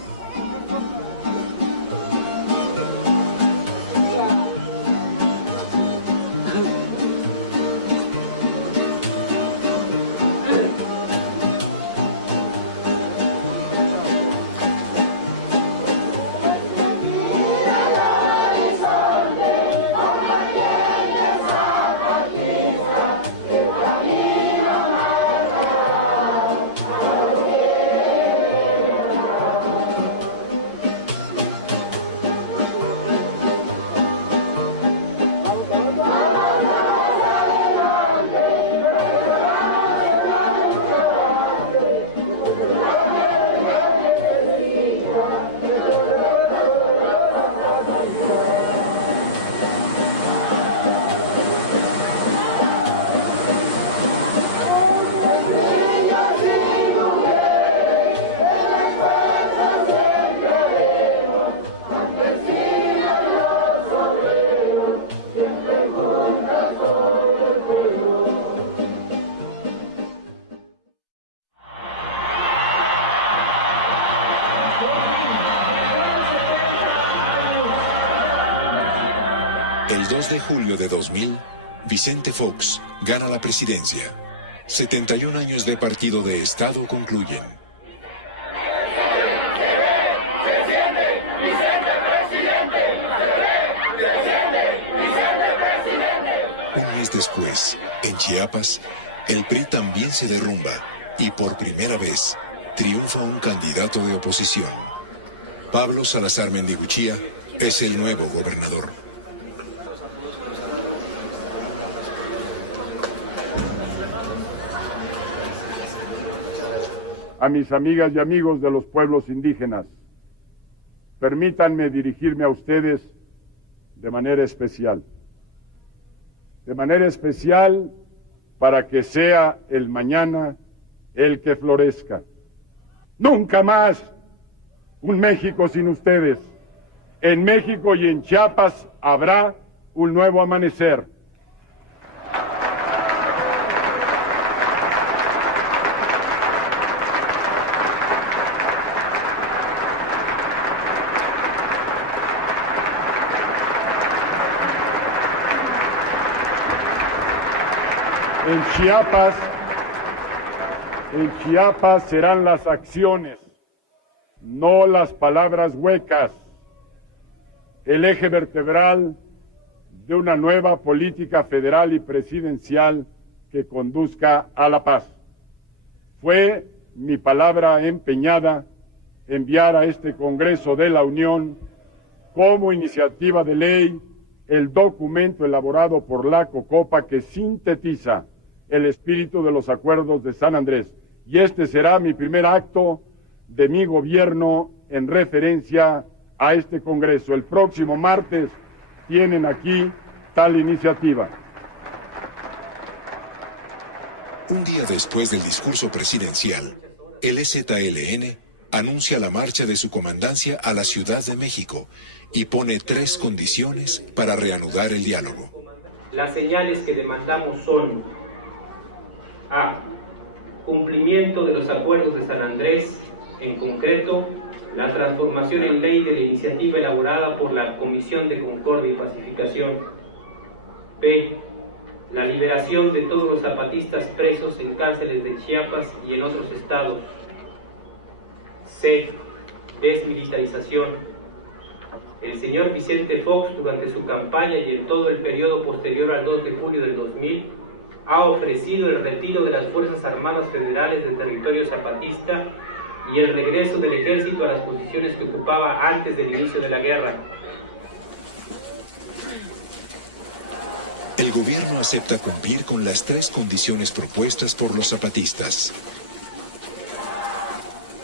El 2 de julio de 2000, Vicente Fox gana la presidencia. 71 años de partido de Estado concluyen. Un mes después, en Chiapas, el PRI también se derrumba y por primera vez triunfa un candidato de oposición. Pablo Salazar Mendiguchía es el nuevo gobernador. A mis amigas y amigos de los pueblos indígenas, permítanme dirigirme a ustedes de manera especial. De manera especial para que sea el mañana el que florezca. Nunca más un México sin ustedes. En México y en Chiapas habrá un nuevo amanecer. En Chiapas serán las acciones, no las palabras huecas, el eje vertebral de una nueva política federal y presidencial que conduzca a la paz. Fue mi palabra empeñada enviar a este Congreso de la Unión como iniciativa de ley el documento elaborado por la COCOPA que sintetiza el espíritu de los acuerdos de San Andrés. Y este será mi primer acto de mi gobierno en referencia a este Congreso. El próximo martes tienen aquí tal iniciativa. Un día después del discurso presidencial, el EZLN anuncia la marcha de su comandancia a la Ciudad de México y pone 3 condiciones para reanudar el diálogo. Las señales que demandamos son: A. Cumplimiento de los acuerdos de San Andrés, en concreto, la transformación en ley de la iniciativa elaborada por la Comisión de Concordia y Pacificación. B. la liberación de todos los zapatistas presos en cárceles de Chiapas y en otros estados. C. Desmilitarización. El señor Vicente Fox, durante su campaña y en todo el periodo posterior al 2 de julio del 2000, ha ofrecido el retiro de las Fuerzas Armadas Federales del territorio zapatista y el regreso del ejército a las posiciones que ocupaba antes del inicio de la guerra. El gobierno acepta cumplir con las 3 condiciones propuestas por los zapatistas.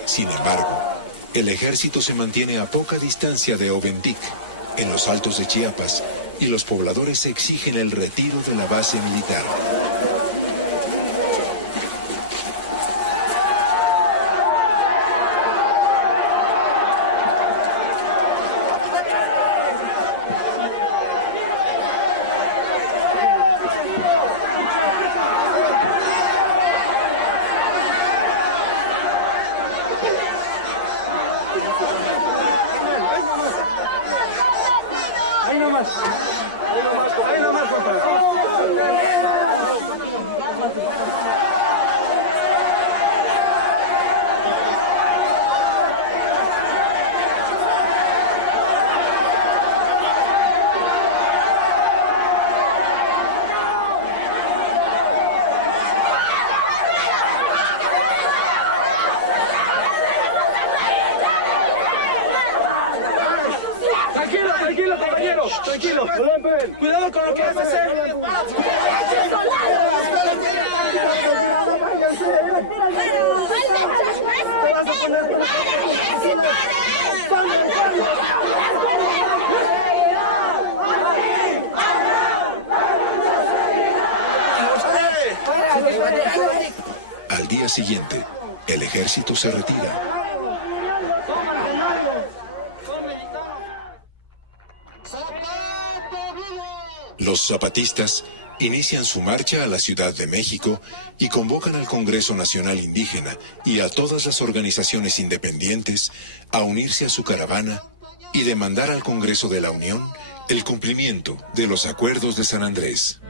Sin embargo, el ejército se mantiene a poca distancia de Oventic, en los altos de Chiapas, y los pobladores exigen el retiro de la base militar. Tranquilo, compañero, tranquilo. Cuidado con lo que vas a hacer. Al día siguiente, el ejército se retira. Los zapatistas inician su marcha a la Ciudad de México y convocan al Congreso Nacional Indígena y a todas las organizaciones independientes a unirse a su caravana y demandar al Congreso de la Unión el cumplimiento de los acuerdos de San Andrés.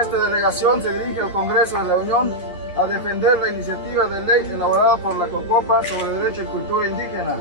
Esta delegación se dirige al Congreso de la Unión a defender la iniciativa de ley elaborada por la COCOPA sobre Derecho y Cultura Indígena.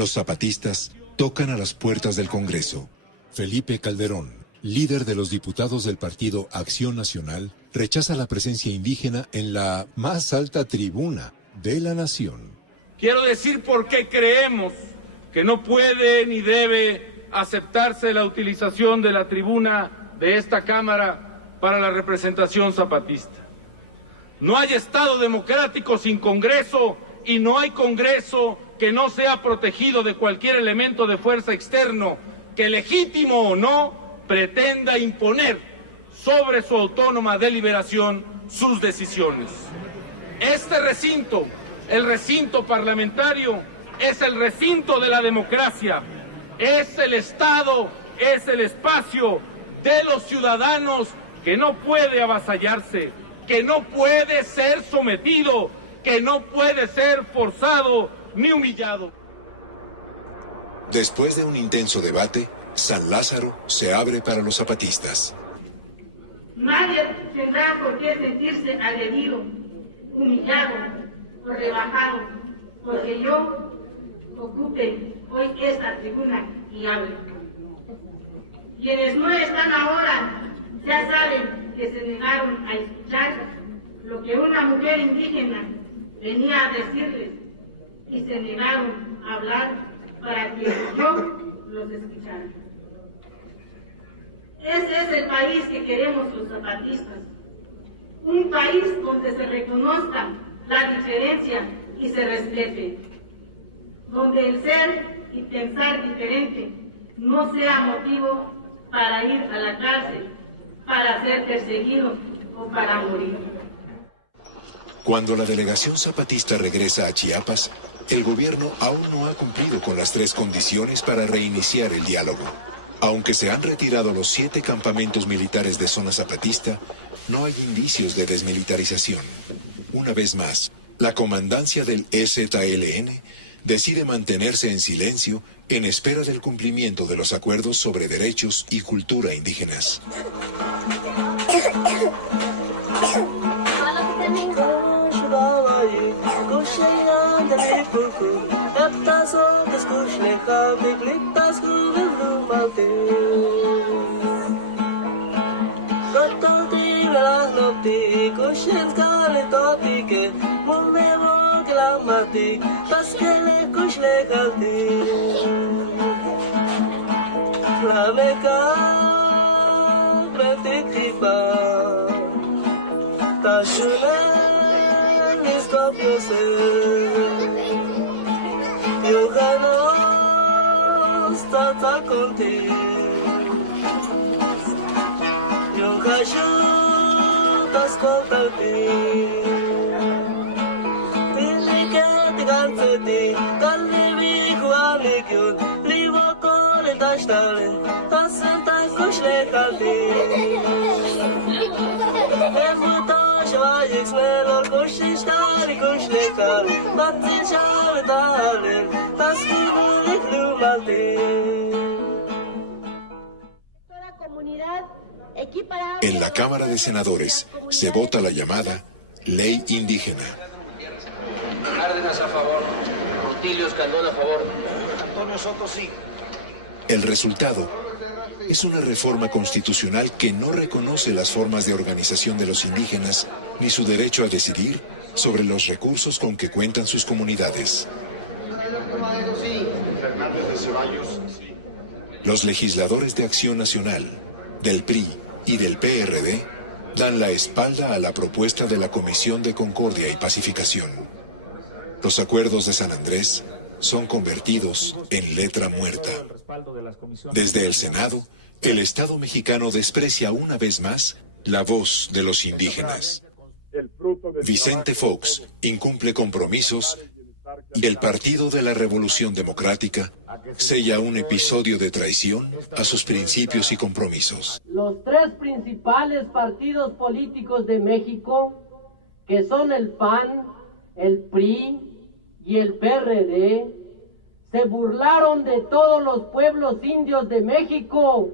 Los zapatistas tocan a las puertas del Congreso. Felipe Calderón, líder de los diputados del partido Acción Nacional, rechaza la presencia indígena en la más alta tribuna de la nación. Quiero decir por qué creemos que no puede ni debe aceptarse la utilización de la tribuna de esta Cámara para la representación zapatista. No hay Estado democrático sin Congreso y no hay Congreso que no sea protegido de cualquier elemento de fuerza externo que, legítimo o no, pretenda imponer sobre su autónoma deliberación sus decisiones. Este recinto, el recinto parlamentario, es el recinto de la democracia, es el Estado, es el espacio de los ciudadanos que no puede avasallarse, que no puede ser sometido, que no puede ser forzado ni humillado. Después de un intenso debate, San Lázaro se abre para los zapatistas. Nadie tendrá por qué sentirse agredido, humillado o rebajado, porque yo ocupe hoy esta tribuna y hable. Quienes no están ahora ya saben que se negaron a escuchar lo que una mujer indígena venía a decirles y se negaron a hablar para que yo los escuchara. Ese es el país que queremos los zapatistas, un país donde se reconozca la diferencia y se respete, donde el ser y pensar diferente no sea motivo para ir a la cárcel, para ser perseguido o para morir. Cuando la delegación zapatista regresa a Chiapas, el gobierno aún no ha cumplido con las 3 condiciones para reiniciar el diálogo. Aunque se han retirado los 7 campamentos militares de zona zapatista, no hay indicios de desmilitarización. Una vez más, la comandancia del EZLN decide mantenerse en silencio en espera del cumplimiento de los acuerdos sobre derechos y cultura indígenas. En la Cámara de Senadores se vota la llamada Ley Indígena. Cárdenas a favor. Rutilio Escandón a favor. Antonio Soto sí. El resultado es una reforma constitucional que no reconoce las formas de organización de los indígenas ni su derecho a decidir sobre los recursos con que cuentan sus comunidades. Los legisladores de Acción Nacional, del PRI y del PRD dan la espalda a la propuesta de la Comisión de Concordia y Pacificación. Los acuerdos de San Andrés son convertidos en letra muerta. Desde el Senado, el Estado mexicano desprecia una vez más la voz de los indígenas. Vicente Fox incumple compromisos y el Partido de la Revolución Democrática sella un episodio de traición a sus principios y compromisos. Los 3 principales partidos políticos de México, que son el PAN, el PRI y el PRD, se burlaron de todos los pueblos indios de México,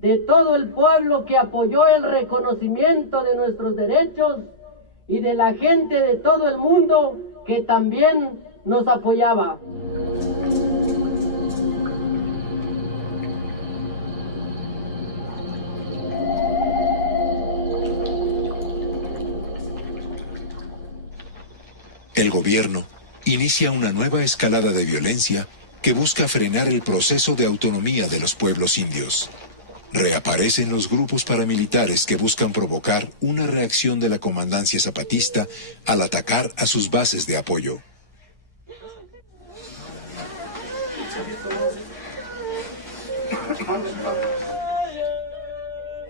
de todo el pueblo que apoyó el reconocimiento de nuestros derechos y de la gente de todo el mundo que también nos apoyaba. El gobierno inicia una nueva escalada de violencia que busca frenar el proceso de autonomía de los pueblos indios. Reaparecen los grupos paramilitares que buscan provocar una reacción de la comandancia zapatista al atacar a sus bases de apoyo.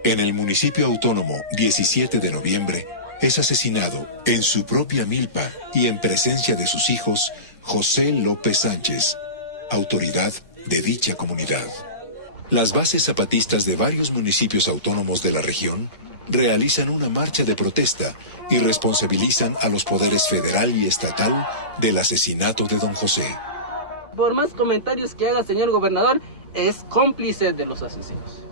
En el municipio autónomo 17 de noviembre es asesinado en su propia milpa y en presencia de sus hijos José López Sánchez, autoridad de dicha comunidad. Las bases zapatistas de varios municipios autónomos de la región realizan una marcha de protesta y responsabilizan a los poderes federal y estatal del asesinato de don José. Por más comentarios que haga, señor gobernador, es cómplice de los asesinos.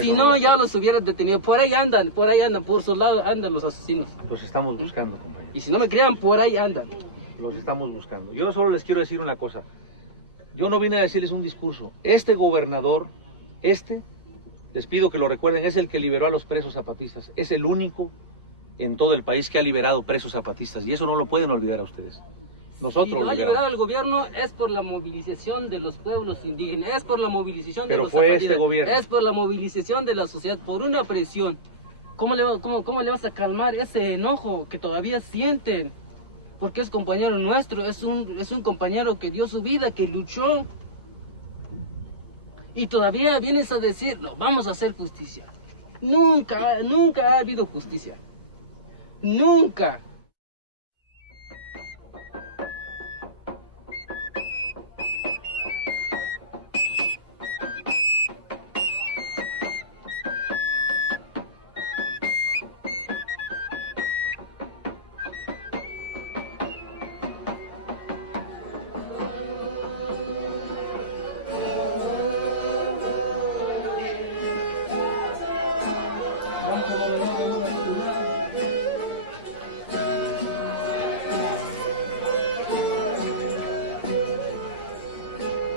Si no, ya los hubieran detenido. Por ahí andan, por su lado andan los asesinos. Los estamos buscando, compañero. Y si no me crean, por ahí andan. Los estamos buscando. Yo solo les quiero decir una cosa. Yo no vine a decirles un discurso. Este gobernador, les pido que lo recuerden, es el que liberó a los presos zapatistas. Es el único en todo el país que ha liberado presos zapatistas. Y eso no lo pueden olvidar a ustedes. Nosotros lo ha liberado el gobierno es por la movilización de los pueblos indígenas, es por la movilización de los zapatistas, es por la movilización de la sociedad, por una presión. ¿Cómo le vas a calmar ese enojo que todavía sienten? Porque es compañero nuestro, es un compañero que dio su vida, que luchó. Y todavía vienes a decir, no, vamos a hacer justicia. Nunca ha habido justicia. Nunca.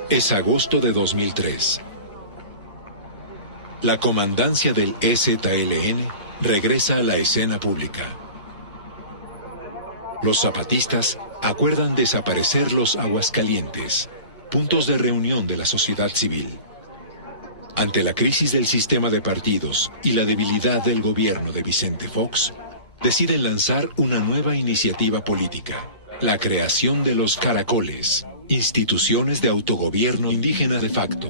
Es agosto de 2003. La comandancia del EZLN regresa a la escena pública. Los zapatistas acuerdan desaparecer los Aguascalientes, puntos de reunión de la sociedad civil. Ante la crisis del sistema de partidos y la debilidad del gobierno de Vicente Fox, deciden lanzar una nueva iniciativa política, la creación de los caracoles, instituciones de autogobierno indígena de facto.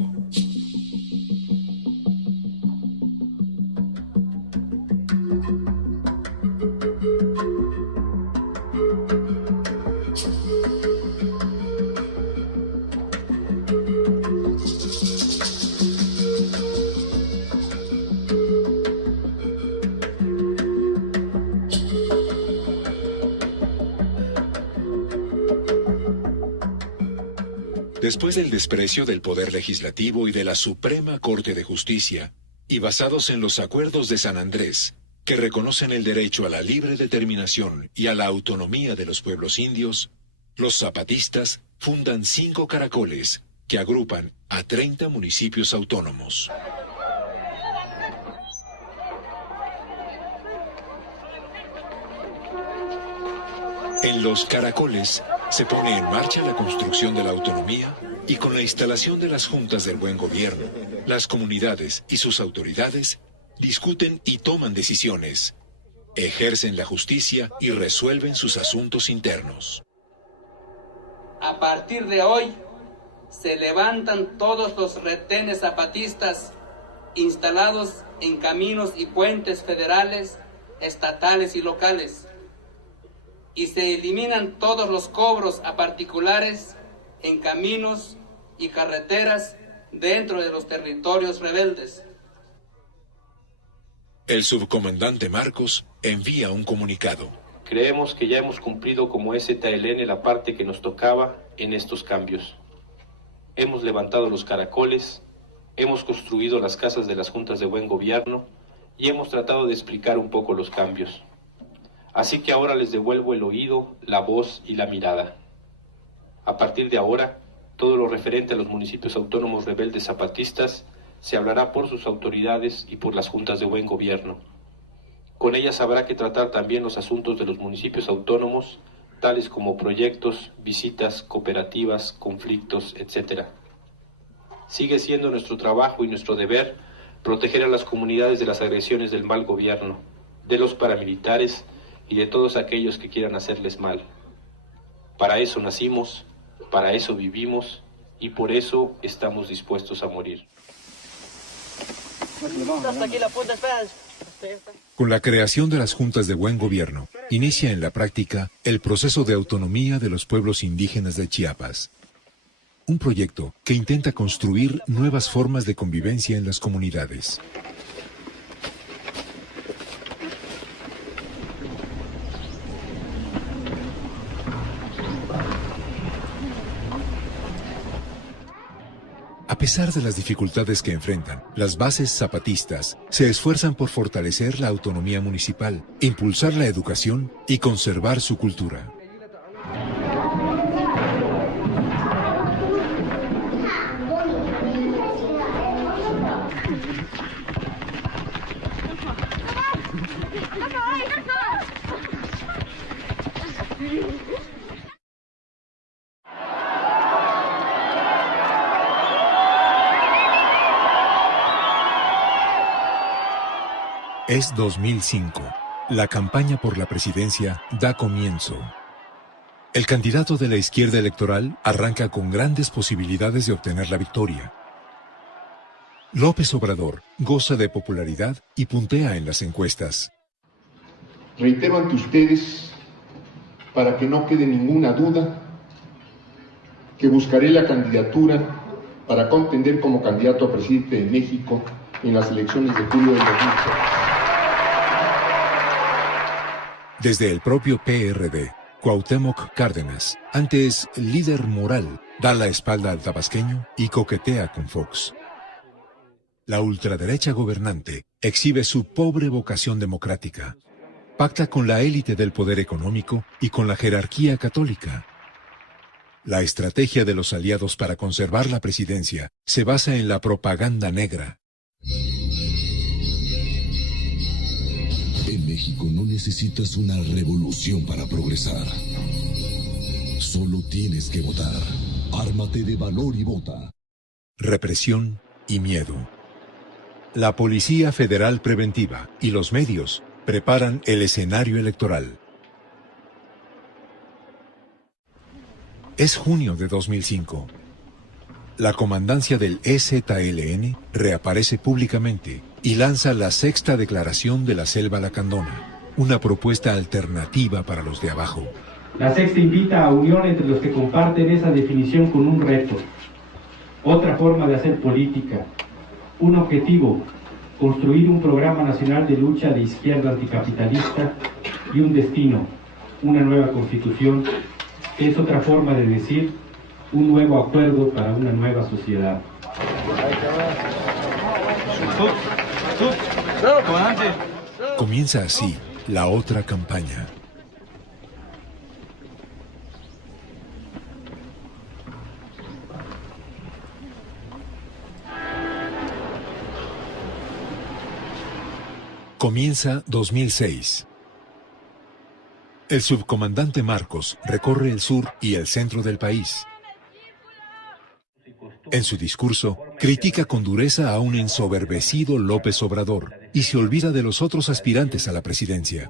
Después del desprecio del Poder Legislativo y de la Suprema Corte de Justicia, y basados en los acuerdos de San Andrés, que reconocen el derecho a la libre determinación y a la autonomía de los pueblos indios, los zapatistas fundan 5 caracoles que agrupan a 30 municipios autónomos. En los caracoles se pone en marcha la construcción de la autonomía y con la instalación de las juntas del buen gobierno, las comunidades y sus autoridades discuten y toman decisiones, ejercen la justicia y resuelven sus asuntos internos. A partir de hoy, se levantan todos los retenes zapatistas instalados en caminos y puentes federales, estatales y locales, y se eliminan todos los cobros a particulares en caminos y carreteras dentro de los territorios rebeldes. El subcomandante Marcos envía un comunicado. Creemos que ya hemos cumplido como EZLN la parte que nos tocaba en estos cambios. Hemos levantado los caracoles, hemos construido las casas de las juntas de buen gobierno y hemos tratado de explicar un poco los cambios. Así que ahora les devuelvo el oído, la voz y la mirada. A partir de ahora, todo lo referente a los municipios autónomos rebeldes zapatistas se hablará por sus autoridades y por las juntas de buen gobierno. Con ellas habrá que tratar también los asuntos de los municipios autónomos tales como proyectos, visitas, cooperativas, conflictos, etc. Sigue siendo nuestro trabajo y nuestro deber proteger a las comunidades de las agresiones del mal gobierno, de los paramilitares y de todos aquellos que quieran hacerles mal. Para eso nacimos, para eso vivimos y por eso estamos dispuestos a morir. Con la creación de las juntas de buen gobierno, inicia en la práctica el proceso de autonomía de los pueblos indígenas de Chiapas. Un proyecto que intenta construir nuevas formas de convivencia en las comunidades. A pesar de las dificultades que enfrentan, las bases zapatistas se esfuerzan por fortalecer la autonomía municipal, impulsar la educación y conservar su cultura. Es 2005. La campaña por la presidencia da comienzo. El candidato de la izquierda electoral arranca con grandes posibilidades de obtener la victoria. López Obrador goza de popularidad y puntea en las encuestas. Reitero ante ustedes, para que no quede ninguna duda, que buscaré la candidatura para contender como candidato a presidente de México en las elecciones de julio del 2006. Desde el propio PRD, Cuauhtémoc Cárdenas, antes líder moral, da la espalda al tabasqueño y coquetea con Fox. La ultraderecha gobernante exhibe su pobre vocación democrática. Pacta con la élite del poder económico y con la jerarquía católica. La estrategia de los aliados para conservar la presidencia se basa en la propaganda negra. En México no necesitas una revolución para progresar. Solo tienes que votar. Ármate de valor y vota. Represión y miedo. La Policía Federal Preventiva y los medios preparan el escenario electoral. Es junio de 2005. La comandancia del EZLN reaparece públicamente y lanza la sexta declaración de la Selva Lacandona, una propuesta alternativa para los de abajo. La sexta invita a unión entre los que comparten esa definición con un reto, otra forma de hacer política, un objetivo, construir un programa nacional de lucha de izquierda anticapitalista y un destino, una nueva constitución, que es otra forma de decir un nuevo acuerdo para una nueva sociedad. Comienza así la otra campaña. Comienza 2006. El subcomandante Marcos recorre el sur y el centro del país. En su discurso, critica con dureza a un ensoberbecido López Obrador y se olvida de los otros aspirantes a la presidencia.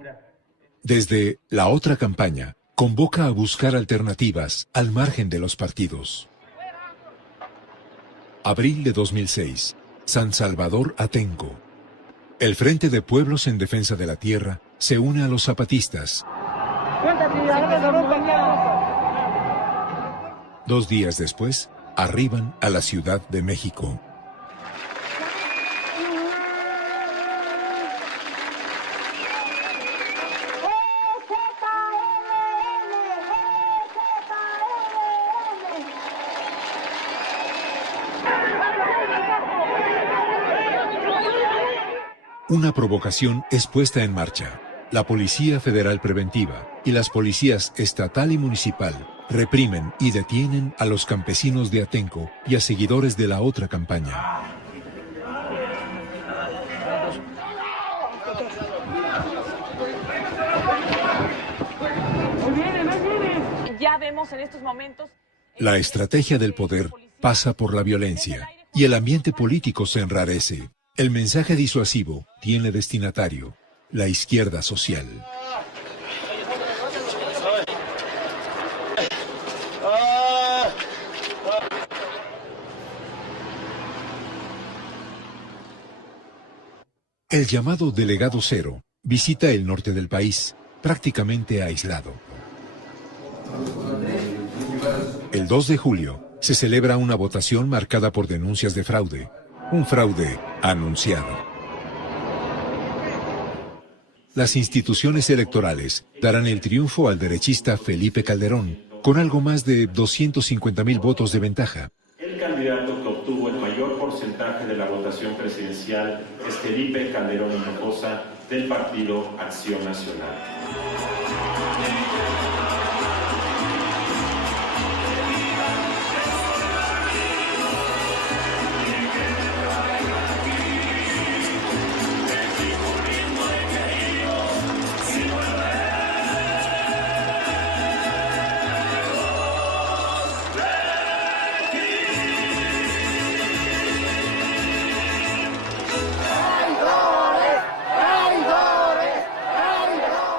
Desde la otra campaña, convoca a buscar alternativas al margen de los partidos. Abril de 2006. San Salvador Atenco. El Frente de Pueblos en Defensa de la Tierra se une a los zapatistas. 2 días después, arriban a la Ciudad de México. Una provocación es puesta en marcha. La Policía Federal Preventiva y las policías estatal y municipal reprimen y detienen a los campesinos de Atenco y a seguidores de la otra campaña. ya vemos en estos momentos... La estrategia del poder pasa por la violencia y el ambiente político se enrarece. El mensaje disuasivo tiene destinatario, la izquierda social. El llamado Delegado Cero visita el norte del país, prácticamente aislado. El 2 de julio se celebra una votación marcada por denuncias de fraude, un fraude anunciado. Las instituciones electorales darán el triunfo al derechista Felipe Calderón, con algo más de 250,000 votos de ventaja. El candidato que obtuvo el mayor porcentaje de la votación presidencial es Felipe Calderón Hinojosa, del Partido Acción Nacional.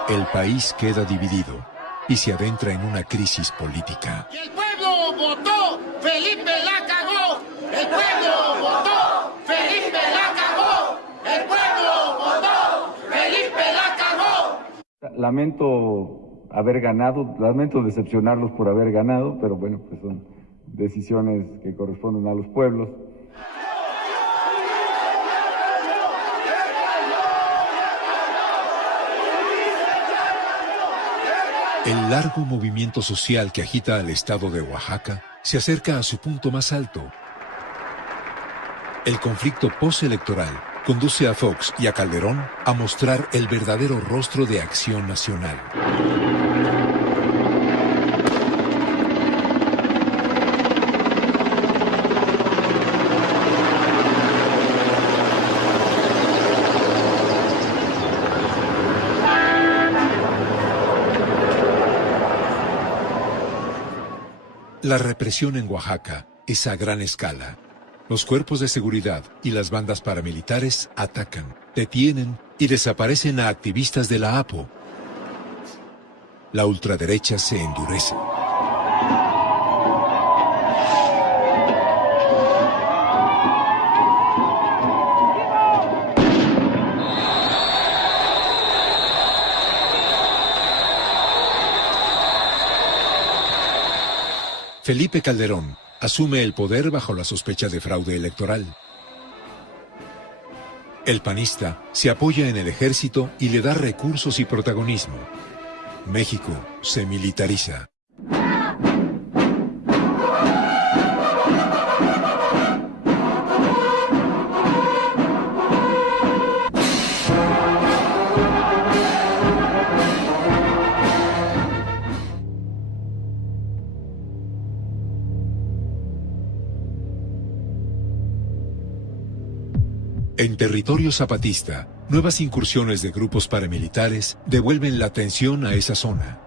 El país queda dividido y se adentra en una crisis política. El pueblo votó, Felipe la cagó. El pueblo votó, Felipe la cagó. El pueblo votó, Felipe la cagó. Lamento haber ganado, lamento decepcionarlos por haber ganado, pero bueno, pues son decisiones que corresponden a los pueblos. El largo movimiento social que agita al estado de Oaxaca se acerca a su punto más alto. El conflicto postelectoral conduce a Fox y a Calderón a mostrar el verdadero rostro de Acción Nacional. La represión en Oaxaca es a gran escala. Los cuerpos de seguridad y las bandas paramilitares atacan, detienen y desaparecen a activistas de la APO. La ultraderecha se endurece. Felipe Calderón asume el poder bajo la sospecha de fraude electoral. El panista se apoya en el ejército y le da recursos y protagonismo. México se militariza. En territorio zapatista, nuevas incursiones de grupos paramilitares devuelven la tensión a esa zona.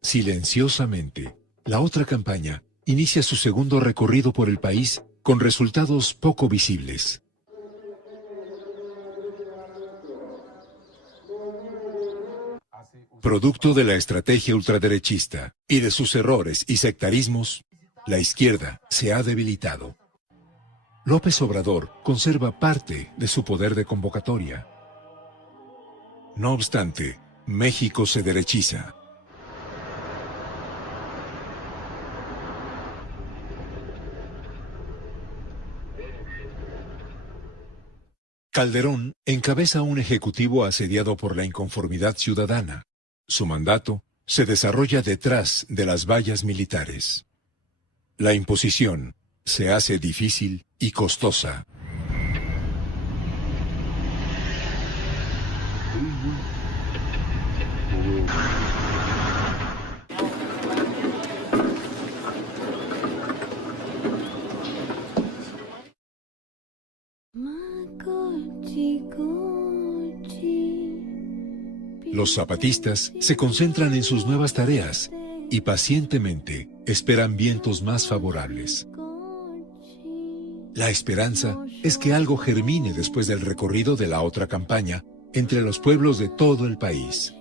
Silenciosamente, la otra campaña inicia su segundo recorrido por el país con resultados poco visibles. Producto de la estrategia ultraderechista y de sus errores y sectarismos, la izquierda se ha debilitado. López Obrador conserva parte de su poder de convocatoria. No obstante, México se derechiza. Calderón encabeza un ejecutivo asediado por la inconformidad ciudadana. Su mandato se desarrolla detrás de las vallas militares. La imposición se hace difícil y costosa. Los zapatistas se concentran en sus nuevas tareas y pacientemente esperan vientos más favorables. La esperanza es que algo germine después del recorrido de la otra campaña entre los pueblos de todo el país.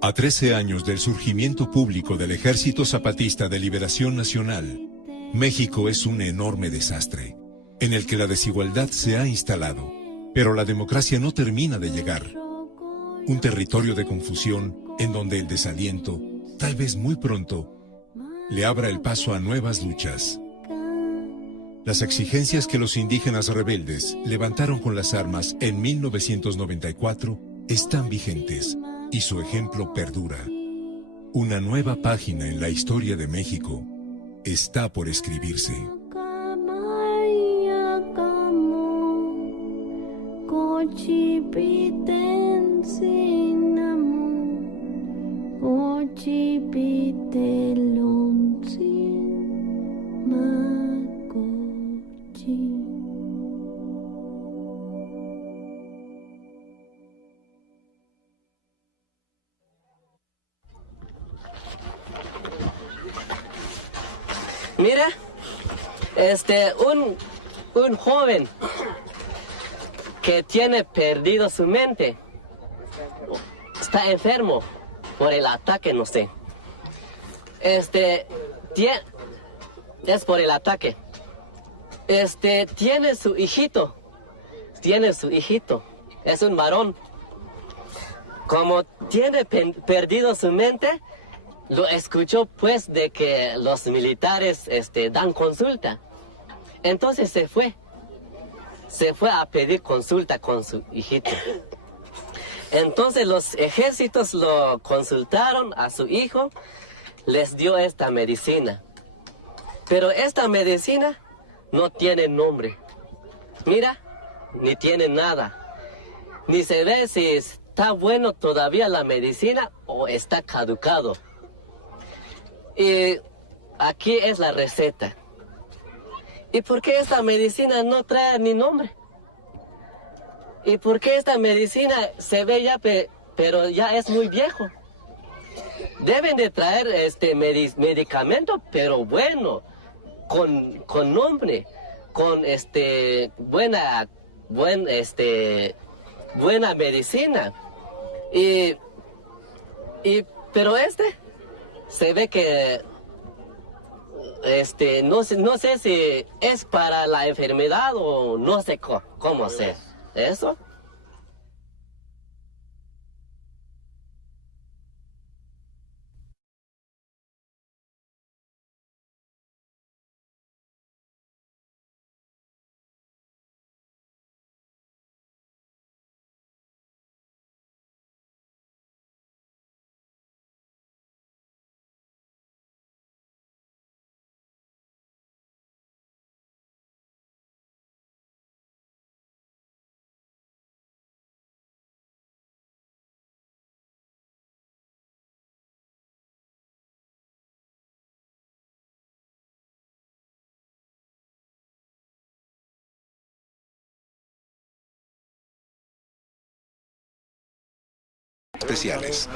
A 13 años del surgimiento público del Ejército Zapatista de Liberación Nacional, México es un enorme desastre, en el que la desigualdad se ha instalado, pero la democracia no termina de llegar. Un territorio de confusión en donde el desaliento, tal vez muy pronto, le abra el paso a nuevas luchas. Las exigencias que los indígenas rebeldes levantaron con las armas en 1994 están vigentes y su ejemplo perdura. Una nueva página en la historia de México está por escribirse. Mira, un joven que tiene perdido su mente, está enfermo por el ataque, no sé. Es por el ataque. Tiene su hijito, es un varón. Como tiene perdido su mente, lo escuchó pues de que los militares dan consulta. Entonces se fue a pedir consulta con su hijito. Entonces los ejércitos lo consultaron a su hijo, les dio esta medicina. Pero esta medicina no tiene nombre. Mira, ni tiene nada. Ni se ve si está bueno todavía la medicina o está caducado. Y aquí es la receta. ¿Y por qué esta medicina no trae ni nombre? ¿Y por qué esta medicina se ve ya, pero ya es muy viejo? Deben de traer medicamento, pero bueno, con nombre, con buena medicina. Pero se ve que no sé si es para la enfermedad o no sé cómo sé eso. Especiales.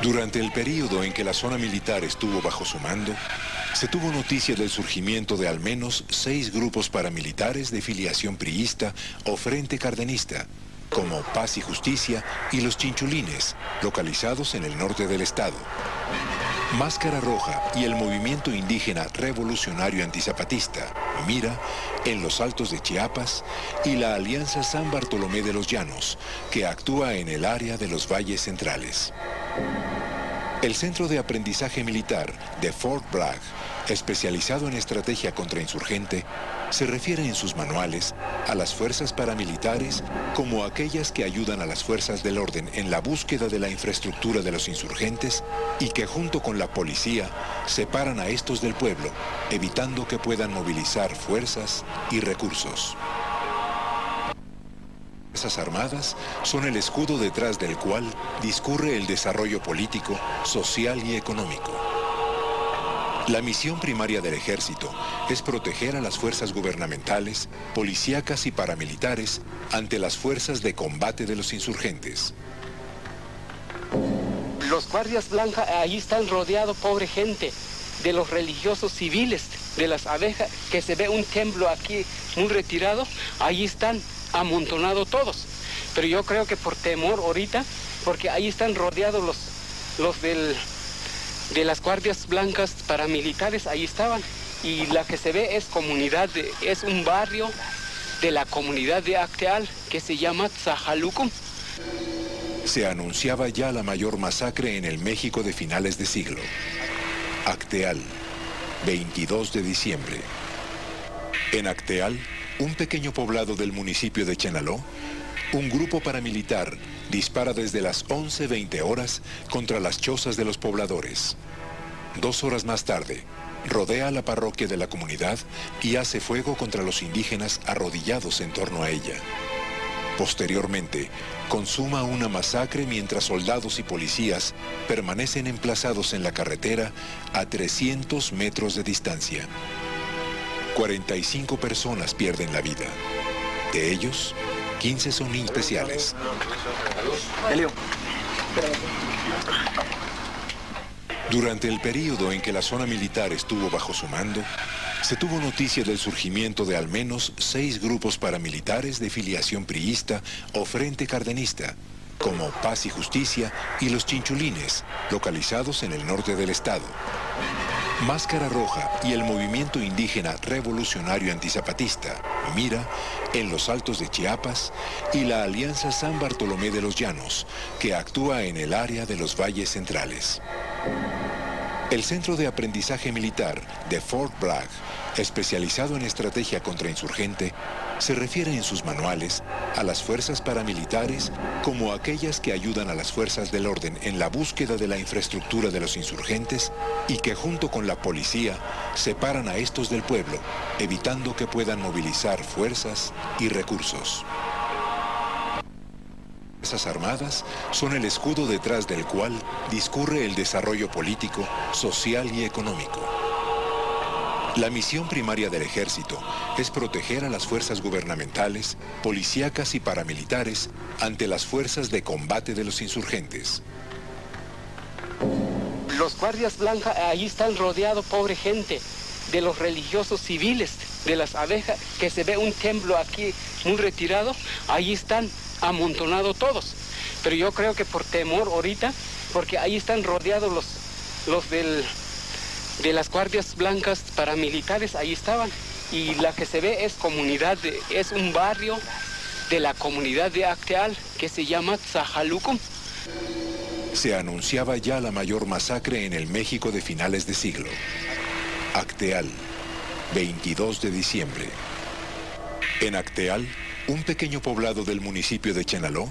Durante el período en que la zona militar estuvo bajo su mando, se tuvo noticia del surgimiento de al menos 6 grupos paramilitares de filiación priista o Frente Cardenista, como Paz y Justicia y los Chinchulines, localizados en el norte del estado. Máscara Roja y el movimiento indígena revolucionario antizapatista, MIRA, en los Altos de Chiapas, y la Alianza San Bartolomé de los Llanos, que actúa en el área de los valles centrales. El Centro de Aprendizaje Militar de Fort Bragg, especializado en estrategia contrainsurgente, se refiere en sus manuales a las fuerzas paramilitares como aquellas que ayudan a las fuerzas del orden en la búsqueda de la infraestructura de los insurgentes y que junto con la policía separan a estos del pueblo, evitando que puedan movilizar fuerzas y recursos. Las Fuerzas Armadas son el escudo detrás del cual discurre el desarrollo político, social y económico. La misión primaria del ejército es proteger a las fuerzas gubernamentales, policíacas y paramilitares ante las fuerzas de combate de los insurgentes. Los guardias blancas ahí están rodeados, pobre gente, de los religiosos civiles, de las abejas, que se ve un templo aquí muy retirado, ahí están amontonados todos. Pero yo creo que por temor ahorita, porque ahí están rodeados los de las guardias blancas paramilitares, ahí estaban. Y la que se ve es es un barrio de la comunidad de Acteal que se llama Tzahalucum. Se anunciaba ya la mayor masacre en el México de finales de siglo. Acteal, 22 de diciembre. En Acteal, un pequeño poblado del municipio de Chenaló, un grupo paramilitar dispara desde las 11:20 horas contra las chozas de los pobladores. 2 horas más tarde, rodea la parroquia de la comunidad y hace fuego contra los indígenas arrodillados en torno a ella. Posteriormente, consuma una masacre mientras soldados y policías permanecen emplazados en la carretera a 300 metros de distancia. 45 personas pierden la vida. De ellos, 15 son niños especiales. Durante el período en que la zona militar estuvo bajo su mando, se tuvo noticia del surgimiento de al menos 6 grupos paramilitares de filiación priista o Frente Cardenista, como Paz y Justicia y los Chinchulines, localizados en el norte del estado. Máscara Roja y el movimiento indígena revolucionario antizapatista, MIRA, en los Altos de Chiapas, y la Alianza San Bartolomé de los Llanos, que actúa en el área de los valles centrales. El Centro de Aprendizaje Militar de Fort Bragg, especializado en estrategia contrainsurgente, se refiere en sus manuales a las fuerzas paramilitares como aquellas que ayudan a las fuerzas del orden en la búsqueda de la infraestructura de los insurgentes y que junto con la policía separan a estos del pueblo, evitando que puedan movilizar fuerzas y recursos. Las Fuerzas Armadas son el escudo detrás del cual discurre el desarrollo político, social y económico. La misión primaria del ejército es proteger a las fuerzas gubernamentales, policíacas y paramilitares ante las fuerzas de combate de los insurgentes. Los guardias blancas ahí están rodeados, pobre gente, de los religiosos civiles, de las abejas, que se ve un templo aquí muy retirado, ahí están amontonados todos. Pero yo creo que por temor ahorita, porque ahí están rodeados los de las guardias blancas paramilitares, ahí estaban. Y la que se ve es un barrio de la comunidad de Acteal que se llama Tzahalucum. Se anunciaba ya la mayor masacre en el México de finales de siglo. Acteal, 22 de diciembre. En Acteal, un pequeño poblado del municipio de Chenaló,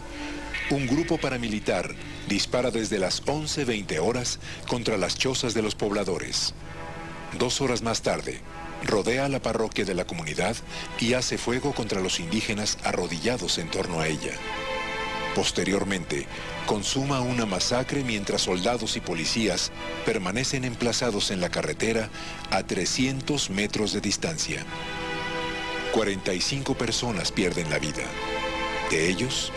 un grupo paramilitar dispara desde las 11:20 horas contra las chozas de los pobladores. 2 horas más tarde, rodea la parroquia de la comunidad y hace fuego contra los indígenas arrodillados en torno a ella. Posteriormente, consuma una masacre mientras soldados y policías permanecen emplazados en la carretera a 300 metros de distancia. 45 personas pierden la vida. De ellos,